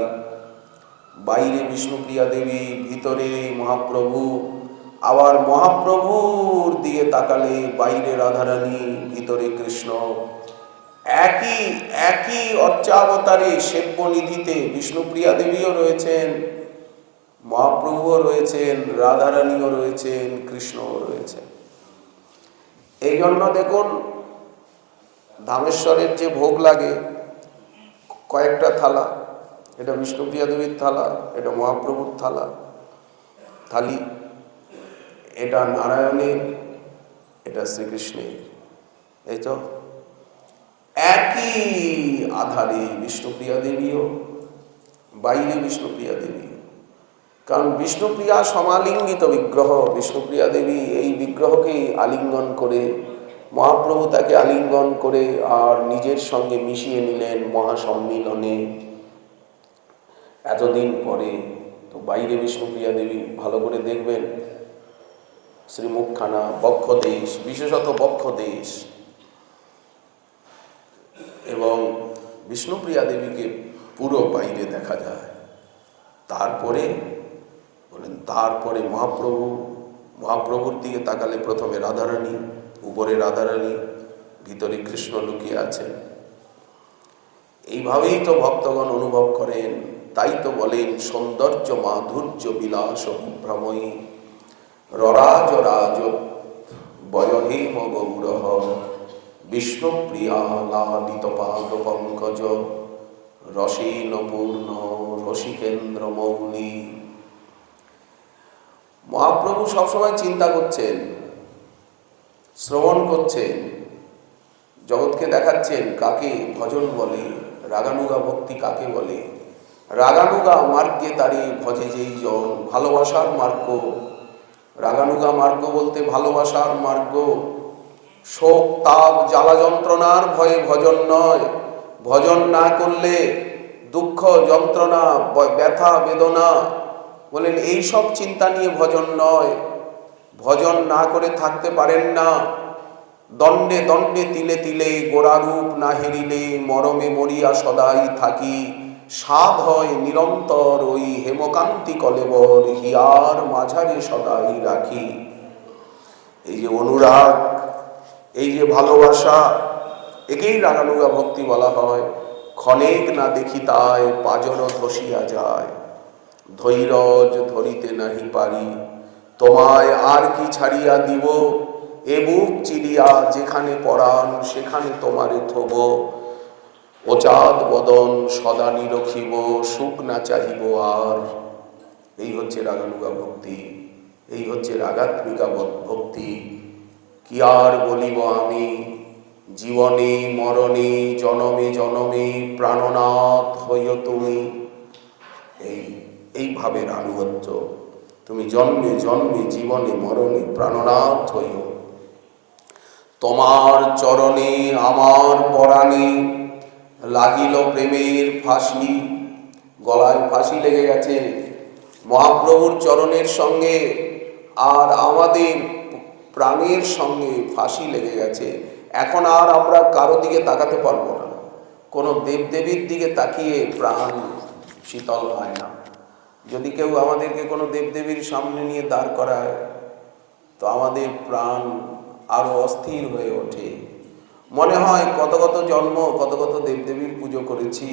বাইরে বিষ্ণুপ্রিয়া দেবী, ভিতরে মহাপ্রভু। আবার মহাপ্রভুর দিকে তাকালে বাইরে রাধারানী, ভিতরে কৃষ্ণ। একই একই অর্চাবতারে সেব্য নিধিতে বিষ্ণুপ্রিয়া দেবীও রয়েছেন, মহাপ্রভুও রয়েছেন, রাধারানীও রয়েছেন, কৃষ্ণও রয়েছেন। এই জন্য দেখুন, ধামেশ্বরের যে ভোগ লাগে কয়েকটা থালা, এটা বিষ্ণুপ্রিয়া দেবীর থালা, এটা মহাপ্রভুর থালি, এটা নারায়ণের, এটা শ্রীকৃষ্ণের। এই তো একই আধারে বিষ্ণুপ্রিয়া দেবীও, বাইরে বিষ্ণুপ্রিয়া দেবী। কারণ বিষ্ণুপ্রিয়া সমালিঙ্গিত বিগ্রহ। বিষ্ণুপ্রিয়া দেবী এই বিগ্রহকেই আলিঙ্গন করে, মহাপ্রভু তাকে আলিঙ্গন করে আর নিজের সঙ্গে মিশিয়ে নিলেন মহাসম্মিলনে এতদিন পরে। তো বাইরে বিষ্ণুপ্রিয়া দেবী ভালো করে দেখবেন, শ্রীমুখখানা, বক্ষদেশ, বিশেষত বক্ষদেশ, এবং বিষ্ণুপ্রিয়া দেবীকে পুরো বাইরে দেখা যায়। তারপরে বলেন, তারপরে মহাপ্রভুর দিকে তাকালে প্রথমে রাধারানী, উপরে রাধারানী, ভিতরে কৃষ্ণ লুকিয়ে আছেন। এইভাবেই তো ভক্তগণ অনুভব করেন। তাই তো বলেন, সৌন্দর্য মাধুর্য বিলাস বিভ্রময়ী ররাজ রাজ বয়হেম গৌরহ বিষ্ণুপ্রিয়া লালিত পাদ পঙ্কজ রসীন পূর্ণ রসিকেন্দ্র মৌলি। মহাপ্রভু সবসময় চিন্তা করছেন, শ্রবণ করছেন, জগৎকে দেখাচ্ছেন কাকে ভজন বলে, রাগানুগা ভক্তি কাকে বলে। রাগানুগা মার্গে তারে ভজে যেই জন, ভালোবাসার মার্গ। রাগানুগা মার্গ বলতে ভালোবাসার মার্গ। শোক তাপ জ্বালা যন্ত্রণার ভয়ে ভজন নয়। ভজন না করলে দুঃখ যন্ত্রণা ব্যথা বেদনা, বলেন এই সব চিন্তা নিয়ে ভজন নয়। ভজন না করে থাকতে পারেন না। দণ্ডে দণ্ডে তিলে তিলে গোড়ারূপ না হেরিলে মরমে মরিয়া সদাই থাকি। সাধ হয় নিরন্তর ওই হেমকান্তি কলেবর হিয়ার মাঝারে সদাই রাখি। এই যে অনুরাগ, এই যে ভালোবাসা, একেই রাগানুগা ভক্তি বলা হয়। ক্ষণেক না দেখি তাই পাজর ধসিয়া যায়, ধৈরজ ধরিতে নাহি পারি। তোমায় আর কি ছাড়িয়া দিব, এ বুক চিরিয়া যেখানে পরাণ সেখানে তোমারে থব। অচাদ বদন সদা নিরখিব, সুখ না চাহিব আর। এই হচ্ছে রাগানুগা ভক্তি, এই হচ্ছে রাগাত্মিকা ভক্তি। কি আর বলিব আমি, জীবনে মরণে জনমে জনমে প্রাণনাথ হইও তুমি। এইভাবে আনুগত্য, তুমি জন্মে জন্মে জীবনে মরণে প্রাণনাথ হইও। তোমার চরণে আমার পরাণে লাগিল প্রেমের ফাঁসি। গলায় ফাঁসি লেগে গেছে মহাপ্রভুর চরণের সঙ্গে, আর আমাদের প্রাণের সঙ্গে ফাঁসি লেগে গেছে। এখন আর আমরা কারো দিকে তাকাতে পারবো না। কোনো দেবদেবীর দিকে তাকিয়ে প্রাণ শীতল হয় না। যদি কেউ আমাদেরকে কোনো দেবদেবীর সামনে নিয়ে দাঁড় করায়, তো আমাদের প্রাণ আরো অস্থির হয়ে ওঠে। মনে হয় কত কত জন্ম কত কত দেবদেবীর পুজো করেছি,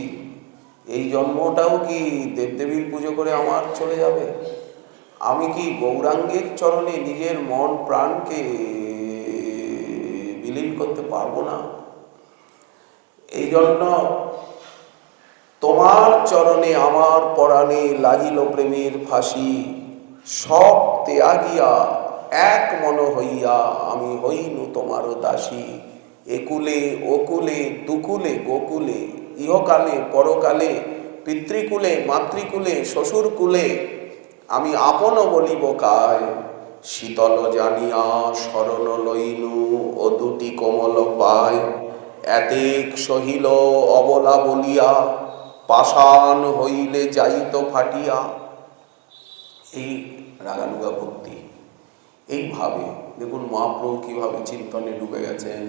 এই জন্মটাও কি দেবদেবীর পুজো করে আমার চলে যাবে? আমি কি গৌরাঙ্গের চরণে নিজের মন প্রাণকে বিলীন করতে পারবো না? এই জন্য তোমার চরণে আমার পরাণে লাগিল প্রেমের ফাঁসি। সব ত্যাগিয়া এক মন হইয়া আমি হইনু তোমারও দাসী। একুলে ওকুলে দুকুলে গোকুলে, ইহকালে পরকালে, পিতৃকুলে মাতৃকুলে শ্বশুরকুলে, আমি আপন বলিব কায়। শীতল জানিয়া শরণ লইনু ও দুটি কোমল পায়, এতেক সহিল অবলা বলিয়া, পাষাণ হইলে যাইত ফাটিয়া। এই রাগানুগা ভক্তি, এইভাবে দেখুন মহাপ্রভু কিভাবে চিন্তনে ডুবে গেছেন।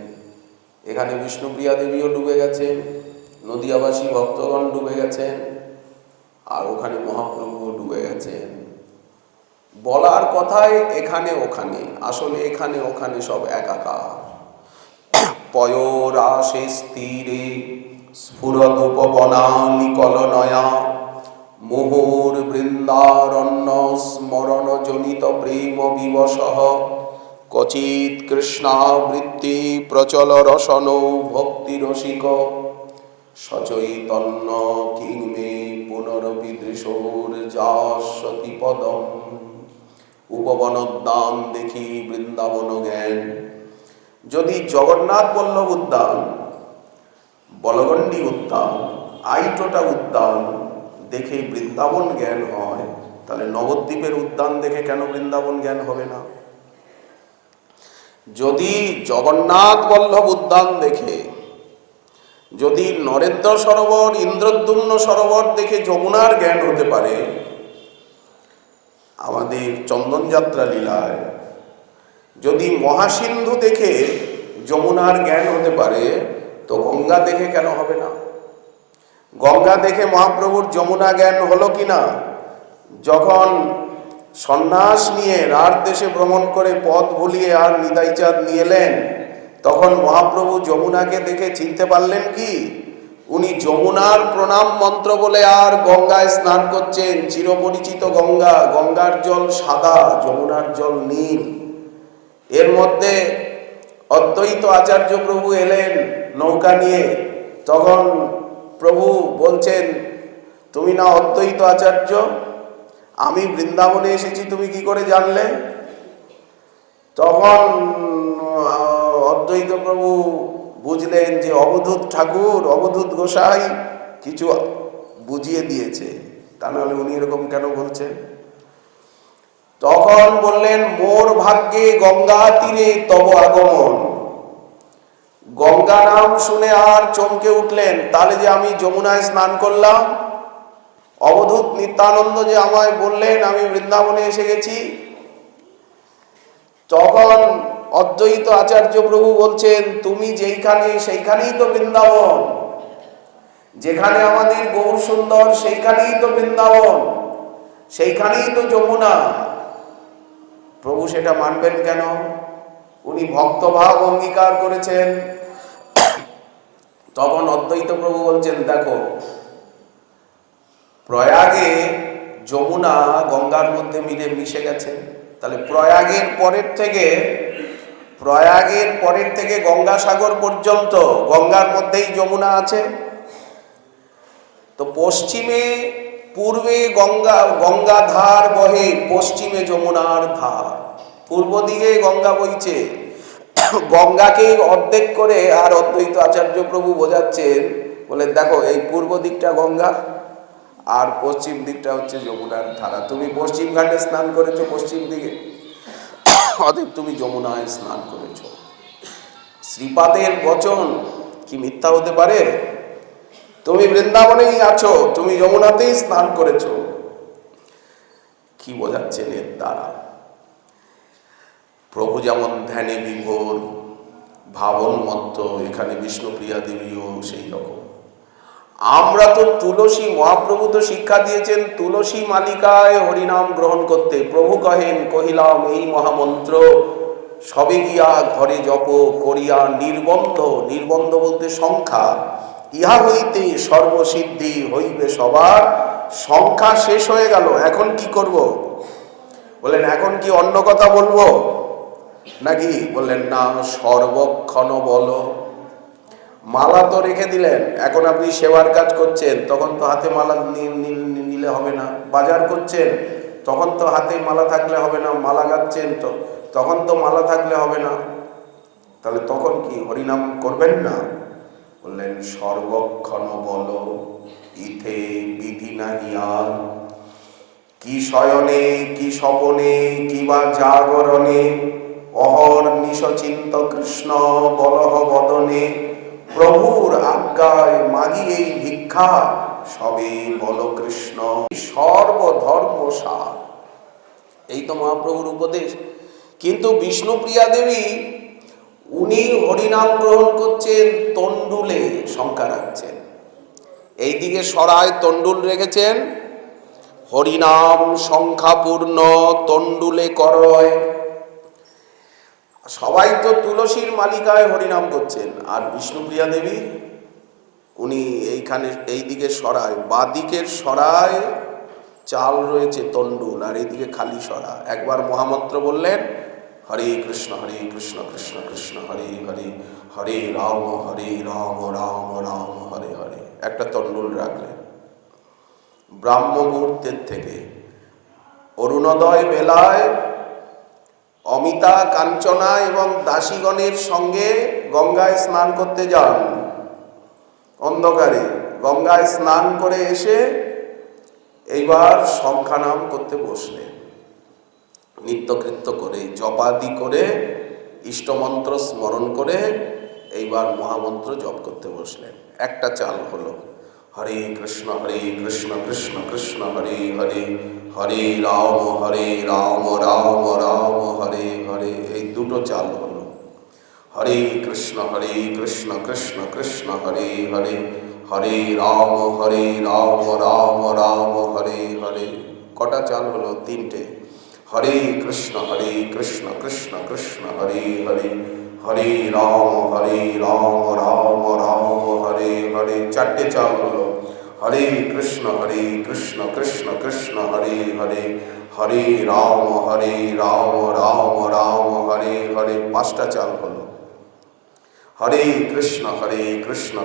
এখানে বিষ্ণুপ্রিয়া দেবীও ডুবে গেছেন, নদিয়াবাসী ভক্তগণ ডুবে গেছেন, আর ওখানে মহাপ্রভুও ডুবে গেছেন। বলার কথায় এখানে ওখানে, আসলে এখানে ওখানে সব একাকার। পয়োরাশে স্থিরে স্ফুরদুপবনালি কলনয়া, মুহুর বৃন্দারণ্য স্মরণ জনিত প্রেম বিবশঃ, ক্বচিৎ কৃষ্ণাবৃত্তি প্রচল রসন ভক্তি রসিক, সচৈতন্য কিংমে পুনরপি দৃশোর যাস্যতি পদম। উপবনোদ্যান দেখি বৃন্দাবন জ্ঞান, যদি জগন্নাথ বল্লভ উদ্যান, বলগণ্ডী উদ্যান, আইটোটা উদ্যান দেখে বৃন্দাবন জ্ঞান হয়, তাহলে নবদ্বীপের উদ্যান দেখে কেন বৃন্দাবন জ্ঞান হবে না? যদি জগন্নাথ বল্লভ উদ্যান দেখে, যদি নরেন্দ্র সরোবর ইন্দ্রদ্যুম্ন সরোবর দেখে যমুনার জ্ঞান হতে পারে, আমাদের চন্দনযাত্রা লীলায় যদি মহাসিন্ধু দেখে যমুনার জ্ঞান হতে পারে, তো গঙ্গা দেখে কেন হবে না? গঙ্গা দেখে মহাপ্রভুর যমুনা জ্ঞান হলো কিনা? যখন সন্ন্যাস নিয়ে রার দেশে ভ্রমণ করে পথ ভুলিয়ে আর নিতাইচাঁদ নিয়ে এলেন, তখন মহাপ্রভু যমুনাকে দেখে চিনতে পারলেন কি? উনি যমুনার প্রণাম মন্ত্র বলে আর গঙ্গায় স্নান করছেন। চিরপরিচিত গঙ্গা, গঙ্গার জল সাদা, যমুনার জল নীল। এর মধ্যে অদ্বৈত আচার্য প্রভু এলেন নৌকা নিয়ে, তখন প্রভু বলছেন, তুমি না অদ্বৈত আচার্য, আমি বৃন্দাবনে এসেছি তুমি কি করে জানলে? তখন অদ্বৈত প্রভু বুঝলেন যে অবধূত ঠাকুর, অবধূত গোসাই কিছু বুঝিয়ে দিয়েছে, তা নাহলে উনি এরকম কেন বলছেন? তখন বললেন, মোর ভাগ্যে গঙ্গা তীরে তব আগমন। গঙ্গা নাম শুনে আর চমকে উঠলেন, তাহলে যে আমি যমুনায় স্নান করলাম, অবধূত নিত্যানন্দ যে আমায় বললেন আমি বৃন্দাবনে এসে গেছি। তখন অদ্বৈত আচার্য প্রভু বলছেন, তুমি যেইখানে সেইখানেই তো বৃন্দাবন, যেখানে আমাদের গৌর সুন্দর সেইখানেই তো বৃন্দাবন, সেইখানেই তো যমুনা। প্রভু সেটা মানবেন কেন? উনি ভক্তভাব অঙ্গীকার করেছেন। তখন অদ্বৈত প্রভু বলছেন, দেখো প্রয়াগে যমুনা গঙ্গার মধ্যে মিশে গেছে, তাহলে প্রয়াগের পরের থেকে গঙ্গাসাগর পর্যন্ত গঙ্গার মধ্যেই যমুনা আছে। তো পূর্বে গঙ্গা ধার বহে, পশ্চিমে যমুনার ধার, পূর্ব দিকে গঙ্গা বইছে। গঙ্গাকে অর্ধেক করে আর অদ্বৈত আচার্য প্রভু বোঝাচ্ছেন, বলে দেখো এই পূর্ব দিকটা গঙ্গা আর পশ্চিম দিকটা হচ্ছে যমুনার ধারা। তুমি পশ্চিম ঘাটে স্নান করেছো পশ্চিম দিকে, অতএব তুমি যমুনায় স্নান করেছো। শ্রীপাদের বচন কি মিথ্যা হতে পারে? তুমি বৃন্দাবনেই আছো, তুমি যমুনাতেই স্নান করেছো। কি বোঝাচ্ছেন এর দ্বারা? প্রভু যেমন ধ্যানে বিভোর, ভাবন মত্ত, এখানে বিষ্ণুপ্রিয়া দেবীও সেই রকম। আমরা তো তুলসী, মহাপ্রভু তো শিক্ষা দিয়েছেন তুলসী মালিকায় হরিনাম গ্রহণ করতে। প্রভু কহেন, কহিলাম এই মহামন্ত্র সবে গিয়া ঘরে জপ করিয়া নির্বন্ধ, নির্বন্ধ বলতে সংখ্যা, ইহা হইতে সর্বসিদ্ধি হইবে সবার। সংখ্যা শেষ হয়ে গেল, এখন কি করব? বললেন এখন কি অন্য কথা বলবো নাকি? বললেন না, সর্বক্ষণ বলো। মালা তো রেখে দিলেন, এখন আপনি সেবার কাজ করছেন, তখন তো হাতে মালা নিলে হবে না। বাজার করছেন, তখন তো হাতে মালা থাকলে হবে না। মালা গাচ্ছেন, তো তখন তো মালা থাকলে হবে না। তাহলে তখন কি হরিনাম করবেন না? বললেন সর্বক্ষণ বল ইথে বিধি নাহি আর, কি শয়নে কি স্বপনে কিবা জাগরণে, অহর নিশচিন্ত কৃষ্ণ বলহ বদনে, প্রভুর আজ্ঞায় মাগি এই ভিক্ষা, সবে বল কৃষ্ণ সর্বধর্ম সার। এই তো মহাপ্রভুর উপদেশ। কিন্তু বিষ্ণুপ্রিয়া দেবী উনি হরিনাম গ্রহণ করছেন, তন্ডুলে শঙ্কা রাখছেন। এইদিকে সরায় তন্ডুল রেখেছেন, হরিনাম সংখ্যাপূর্ণ তন্ডুলে করয়। সবাই তো তুলসীর মালিকায় হরিনাম করছেন, আর বিষ্ণুপ্রিয়া দেবী উনি এইখানে এইদিকে সরায়, বাদিকের সরায় চাল রয়েছে তন্ডুল, আর এইদিকে খালি সরা। একবার মহামন্ত্র বললেন, হরে কৃষ্ণ কৃষ্ণ কৃষ্ণ হরে হরে, হরে রাম রাম রাম হরে হরে। একটা তন্ডুল রাখলেন। ব্রাহ্ম মুহূর্তের থেকে অরুণোদয় বেলায় অমিতা কাঞ্চনা এবং দাসীগণের সঙ্গে গঙ্গায় স্নান করতে যান। অন্ধকারে গঙ্গায় স্নান করে এসে এইবার সংখ্যানাম করতে বসলেন। নিত্যকৃত্য করে জপাদি করে ইষ্টমন্ত্র স্মরণ করে এইবার মহামন্ত্র জপ করতে বসলেন। একটা চাল হলো, হরে কৃষ্ণ কৃষ্ণ কৃষ্ণ হরে হরে, হরে রাম রাম হরে হরে। এই দুটো চাল হলো। হরে কৃষ্ণ কৃষ্ণ কৃষ্ণ হরে হরে, হরে রাম রাম হরে হরে। কটা চাল হলো? তিনটে। হরে কৃষ্ণ কৃষ্ণ কৃষ্ণ হরে হরে, হরে রাম রাম হরে হরে। চারটে চাল হলো। হরে কৃষ্ণ কৃষ্ণ কৃষ্ণ হরে হরে, হরে রাম রাম হরে হরে। পাঁচটা চাল হলো। হরে কৃষ্ণ কৃষ্ণ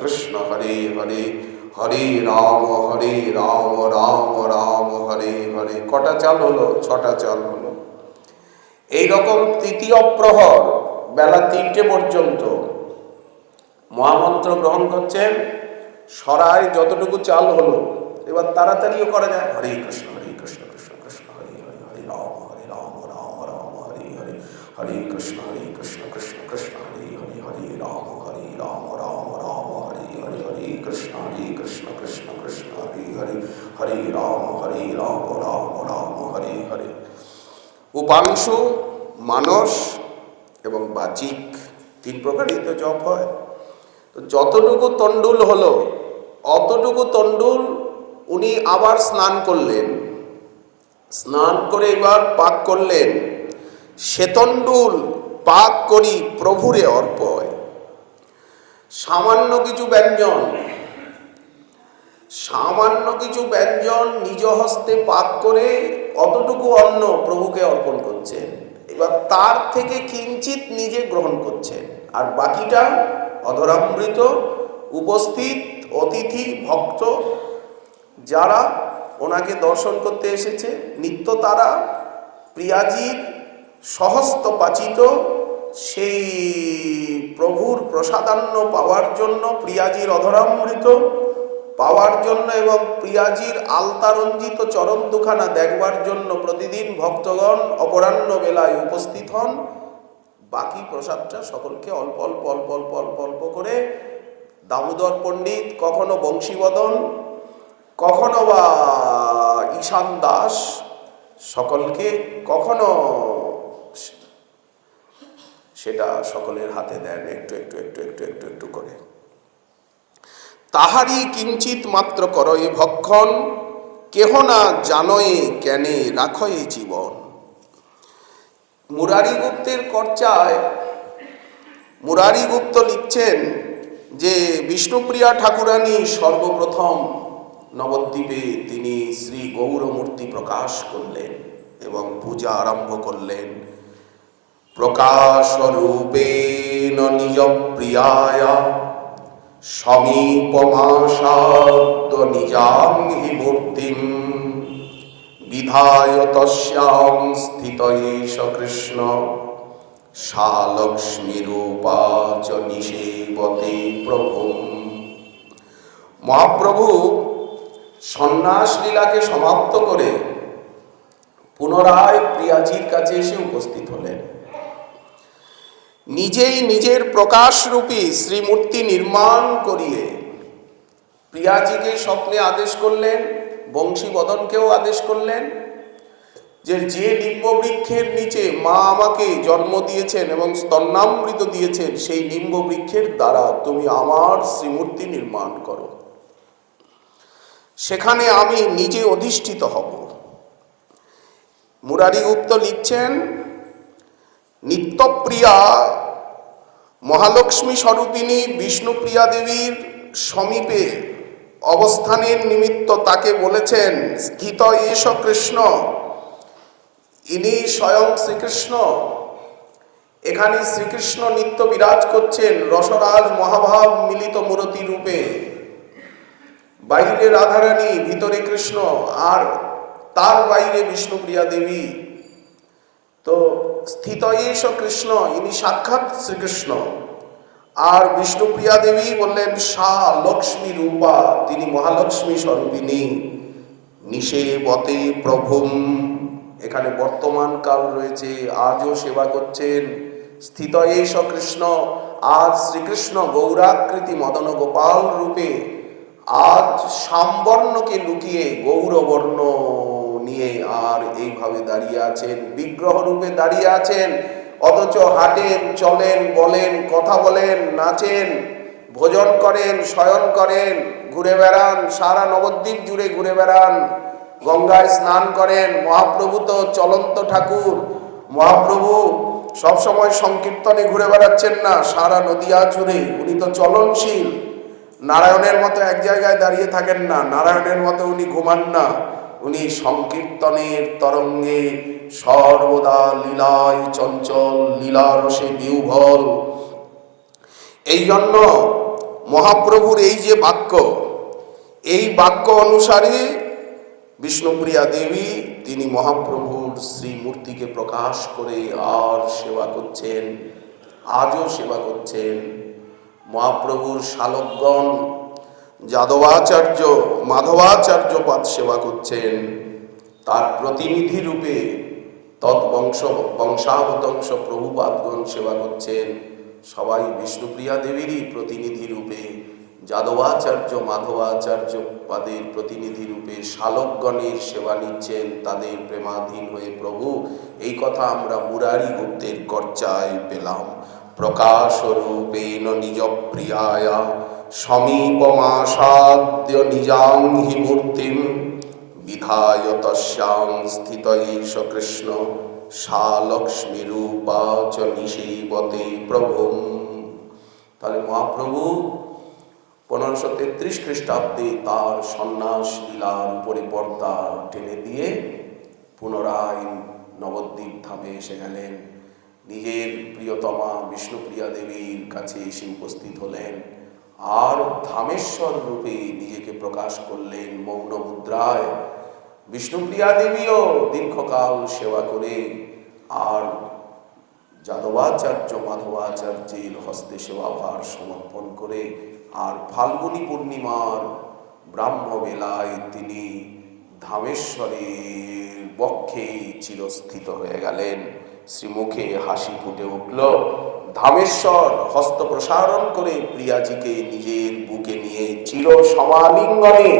কৃষ্ণ হরে হরে, হরে রাম রাম হরে হরে। কটা চাল হলো? ছটা চাল হলো। এইরকম তৃতীয় প্রহর বেলা 3টে পর্যন্ত মহামন্ত্র গ্রহণ করছেন। সরায় যতটুকু চাল হলো, এবার তাড়াতাড়িও করা যায়। হরে কৃষ্ণ কৃষ্ণ কৃষ্ণ হরে হরে, হরে রাম রাম হরে হরে, হরে কৃষ্ণ কৃষ্ণ কৃষ্ণ হরে হরে, হরে রাম রাম হরে হরে, হরে কৃষ্ণ কৃষ্ণ কৃষ্ণ হরে হরে, হরে রাম রাম হরে হরে। উপাংশু, মানস এবং বাচিক, 3 প্রকারই তো জপ হয়। তো যতটুকু তন্ডুল হলো অতটুকু তন্ডুল উনি আবার স্নান করলেন। স্নান করে এবার পাক করলেন। সে তন্ডুল পাক করি প্রভুরে অর্পয়। সামান্য কিছু ব্যঞ্জন নিজ হস্তে পাক করে অতটুকু অন্ন প্রভুকে অর্পণ করছেন। এবার তার থেকে কিঞ্চিত নিজে গ্রহণ করছেন, আর বাকিটা অধরামৃত উপস্থিত অতিথি ভক্ত যারা ওনাকে দর্শন করতে এসেছে, নিত্য তারা প্রিয়াজির সহস্ত পাচিত সেই প্রভুর প্রসাদান্ন পাওয়ার জন্য, প্রিয়াজির অধরামৃত পাওয়ার জন্য এবং প্রিয়াজির আলতারঞ্জিত চরণ দুখানা দেখবার জন্য প্রতিদিন ভক্তগণ অপরাহ্ন বেলায় উপস্থিত হন। বাকি প্রসাদটা সকলকে অল্প অল্প অল্প অল্প অল্প অল্প করে দামোদর পণ্ডিত, কখনো বংশীবদন, কখনো বা ঈশান দাস সকলকে, কখনো সেটা সকলের হাতে দেন একটু একটু একটু একটু একটু একটু করে। তাহারি কিঞ্চিত মাত্র করয়ে ভক্ষণ, কেহ না জানয়ে জ্ঞানে রাখয়ে জীবন। মুরারি গুপ্তের কর্চায় মুরারি গুপ্ত লিখছেন যে বিষ্ণুপ্রিয়া ঠাকুরানী সর্বপ্রথম নবদ্বীপে তিনি শ্রী গৌরমূর্তি প্রকাশ করলেন এবং পূজা আরম্ভ করলেন। প্রকাশ রূপেণ নিজ প্রিয়ায়া সমীপমাসাদ্য নিজাং হি মূর্তিম, বিধায় তস্যাং স্থিত এষ কৃষ্ণ সা লক্ষ্মীরূপা চ নিষেবতে প্রভু। মহাপ্রভু সন্ন্যাস লীলাকে সমাপ্ত করে পুনরায় প্রিয়াজির কাছে এসে উপস্থিত হলেন। নিজেই নিজের প্রকাশরূপী শ্রীমূর্তি নির্মাণ করিয়ে প্রিয়াজিকে স্বপ্নে আদেশ করলেন, বংশীবদনকেও আদেশ করলেন যে নিম্ববৃক্ষের নিচে মা আমাকে জন্ম দিয়েছেন এবং স্তন্যামৃত দিয়েছেন, সেই নিম্ববৃক্ষের দ্বারা তুমি আমার শ্রীমূর্তি নির্মাণ করো, সেখানে আমি নিজে অধিষ্ঠিত হব। মুরারিগুপ্ত লিখছেন, নিত্যপ্রিয়া মহালক্ষ্মী স্বরূপিণী বিষ্ণুপ্রিয়া দেবীর সমীপে অবস্থানের নিমিত্ত তাকে বলেছেন, স্থিত এষ কৃষ্ণ, ইনি স্বয়ং শ্রীকৃষ্ণ। এখানে শ্রীকৃষ্ণ নিত্য বিরাজ করছেন রসরাজ মহাভাব মিলিত মূরতি রূপে। বাইরে রাধারানী, ভিতরে কৃষ্ণ, আর তার বাইরে বিষ্ণুপ্রিয়া দেবী। তো স্থিত এষ কৃষ্ণ, ইনি সাক্ষাৎ শ্রীকৃষ্ণ। আর বিষ্ণুপ্রিয়া দেবী বললেন সা লক্ষ্মী রূপা, তিনি মহালক্ষ্মী স্বরূপিণী। নিষেবতে প্রভুম, এখানে বর্তমান কাল রয়েছে, আজও সেবা করছেন। স্থিত এষ কৃষ্ণ, আজ শ্রীকৃষ্ণ গৌরাকৃতি মদন গোপাল রূপে আজ সামবর্ণকে লুকিয়ে গৌরবর্ণ নিয়ে আর এইভাবে দাঁড়িয়ে আছেন, বিগ্রহ রূপে দাঁড়িয়ে আছেন। অথচ হাঁটেন, চলেন, বলেন, কথা বলেন, নাচেন, ভোজন করেন, শয়ন করেন, ঘুরে বেড়ান, সারা নবদ্বীপ জুড়ে ঘুরে বেড়ান, গঙ্গায় স্নান করেন। মহাপ্রভু তো চলন্ত ঠাকুর। মহাপ্রভু সবসময় সংকীর্তনে ঘুরে বেড়াচ্ছেন না, সারা নদিয়া জুড়ে উনি তো চলনশীল। নারায়ণের মতো এক জায়গায় দাঁড়িয়ে থাকেন না, নারায়ণের মতো উনি ঘুমান না, উনি সংকীর্তনের তরঙ্গে সর্বদা লীলায় চঞ্চল, লীলারসে বিহ্বল। এই জন্য মহাপ্রভুর এই যে বাক্য, এই বাক্য অনুসারে বিষ্ণুপ্রিয়া দেবী তিনি মহাপ্রভুর শ্রীমূর্তিকে প্রকাশ করে আর সেবা করছেন, আজও সেবা করছেন। মহাপ্রভুর শালকগণ যাদবাচার্য, মাধবাচার্য পাদ সেবা করছেন, তার প্রতিনিধি রূপে বংশাবতংশ প্রভুপাদগণ সেবা করছেন। সবাই বিষ্ণুপ্রিয়া দেবীরই প্রতিনিধি রূপে, যাদবাচার্য, মাধবাচার্য পাদের প্রতিনিধি রূপে শালকগণের সেবা নিচ্ছেন, তাদের প্রেমাধীন হয়ে প্রভু। এই কথা আমরা মুরারি গুপ্তের চর্চায় পেলাম। প্রকাশ রূপেণ নিজ প্রিয়ায়া সমীপমাসাদ্য নিজাং হি মূর্তিম বিধায় তস্যাং স্থিত এষ কৃষ্ণ সা লক্ষ্মী রূপা চ নিষেবতে প্রভুম। তাহলে মহাপ্রভু 1533 খ্রিস্টাব্দে তার সন্ন্যাস লীলার উপরে পর্দা টেনে দিয়ে পুনরায় নবদ্বীপ ধামে এসে গেলেন। নিজের প্রিয়তমা বিষ্ণুপ্রিয়া দেবীর কাছে এসে উপস্থিত হলেন আর ধামেশ্বর রূপে নিজেকে প্রকাশ করলেন মৌন মুদ্রায়। বিষ্ণুপ্রিয়া দেবীও দীর্ঘকাল সেবা করে আর যাদবাচার্য, মাধবাচার্যের হস্তে সেবাভার সমর্পণ করে আর ফাল্গুনী পূর্ণিমার ব্রাহ্মবেলায় তিনি ধামেশ্বরের বক্ষে চিরস্থিত হয়ে গেলেন। শ্রীমুখে হাসি ফুটে উঠল। ধামেশ্বর হস্ত প্রসারণ করে প্রিয়াজিকে নিজের বুকে নিয়ে চির সমালিঙ্গনে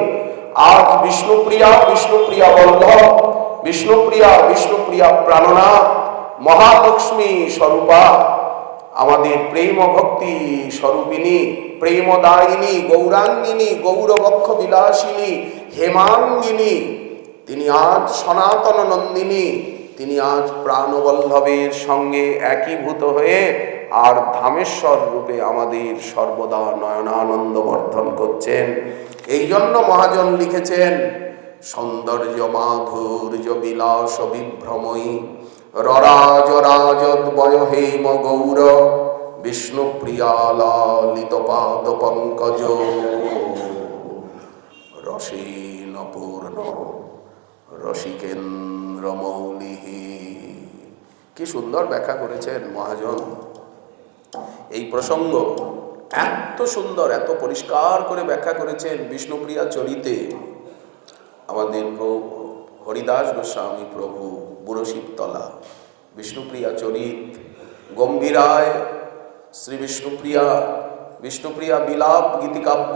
আজ বিষ্ণুপ্রিয়া, বিষ্ণুপ্রিয়া বল্লভ, বিষ্ণুপ্রিয়া, বিষ্ণুপ্রিয়া প্রাণনাথ, মহালক্ষ্মী স্বরূপা, আমাদের প্রেম ভক্তি স্বরূপিণী, প্রেমদায়িনী, গৌরাঙ্গিনী, গৌরবক্ষ বিলাসিনী, হেমাঙ্গিনী, তিনি আজ সনাতন নন্দিনী, তিনি আজ প্রাণবল্লভের সঙ্গে একীভূত হয়ে আর ধামেশ্বর রূপে আমাদের সর্বদা নয়নানন্দ বর্ধন করছেন। এই জন্য মহাজন লিখেছেন, সৌন্দর্য মাধুর্য বিলাস বিভ্রময়ী ররাজ রাজদ্বয় হেম গৌর বিষ্ণুপ্রিয়া লালিত পাদ পঙ্কজ রসেন পূর্ণ রসিকেন্দ্র মৌলি কি সুন্দর ব্যাখ্যা করেছেন মহাজন। এই প্রসঙ্গ এত সুন্দর, এত পরিষ্কার করে ব্যাখ্যা করেছেন বিষ্ণুপ্রিয়া চরিতে আমাদের হরিদাস গোস্বামী প্রভু বুড়ো শিবতলা। বিষ্ণুপ্রিয়া চরিত গম্ভীরায় শ্রী বিষ্ণুপ্রিয়া, বিষ্ণুপ্রিয়া বিলাপ গীতিকাব্য,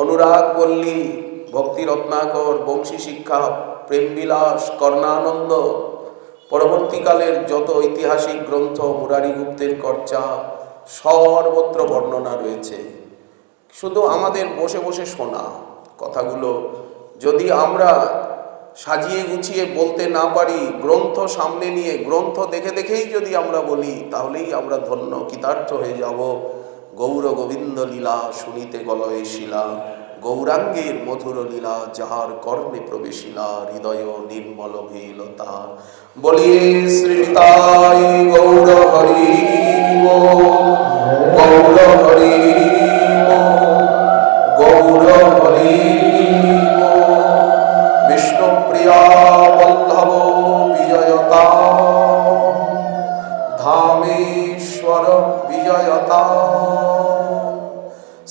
অনুরাগ পল্লী, ভক্তি রত্নাকর, বংশী শিক্ষা, প্রেমবিলাস, কর্ণানন্দ, পরবর্তীকালের যত ঐতিহাসিক গ্রন্থ, মুরারি গুপ্তের কর্চা, সর্বত্র বর্ণনা রয়েছে। শুধু আমাদের বসে বসে শোনা কথাগুলো যদি আমরা সাজিয়ে গুছিয়ে বলতে না পারি, গ্রন্থ সামনে নিয়ে গ্রন্থ দেখে দেখেই যদি আমরা বলি, তাহলেই আমরা ধন্য কৃতার্থ হয়ে যাব। গৌর গোবিন্দ লীলা শুনিতে গলয়ে শিলা, গৌরাঙ্গের মধুর লীলা যাহার কর্ণে প্রবেশিলা, হৃদয় নির্মল ভীলতা। বলিয়ে শ্রী নিতাই গৌর হরি গৌর হরি গৌর হরি। বিষ্ণুপ্রিয়া বল্লভ বিজয়তা, ধামেশ্বর বিজয়তা,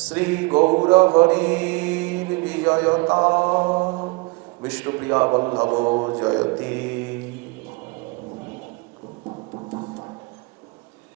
শ্রী গৌর হরির বিজয়তা। বিষ্ণুপ্রিয়া বল্লভ জয়তী।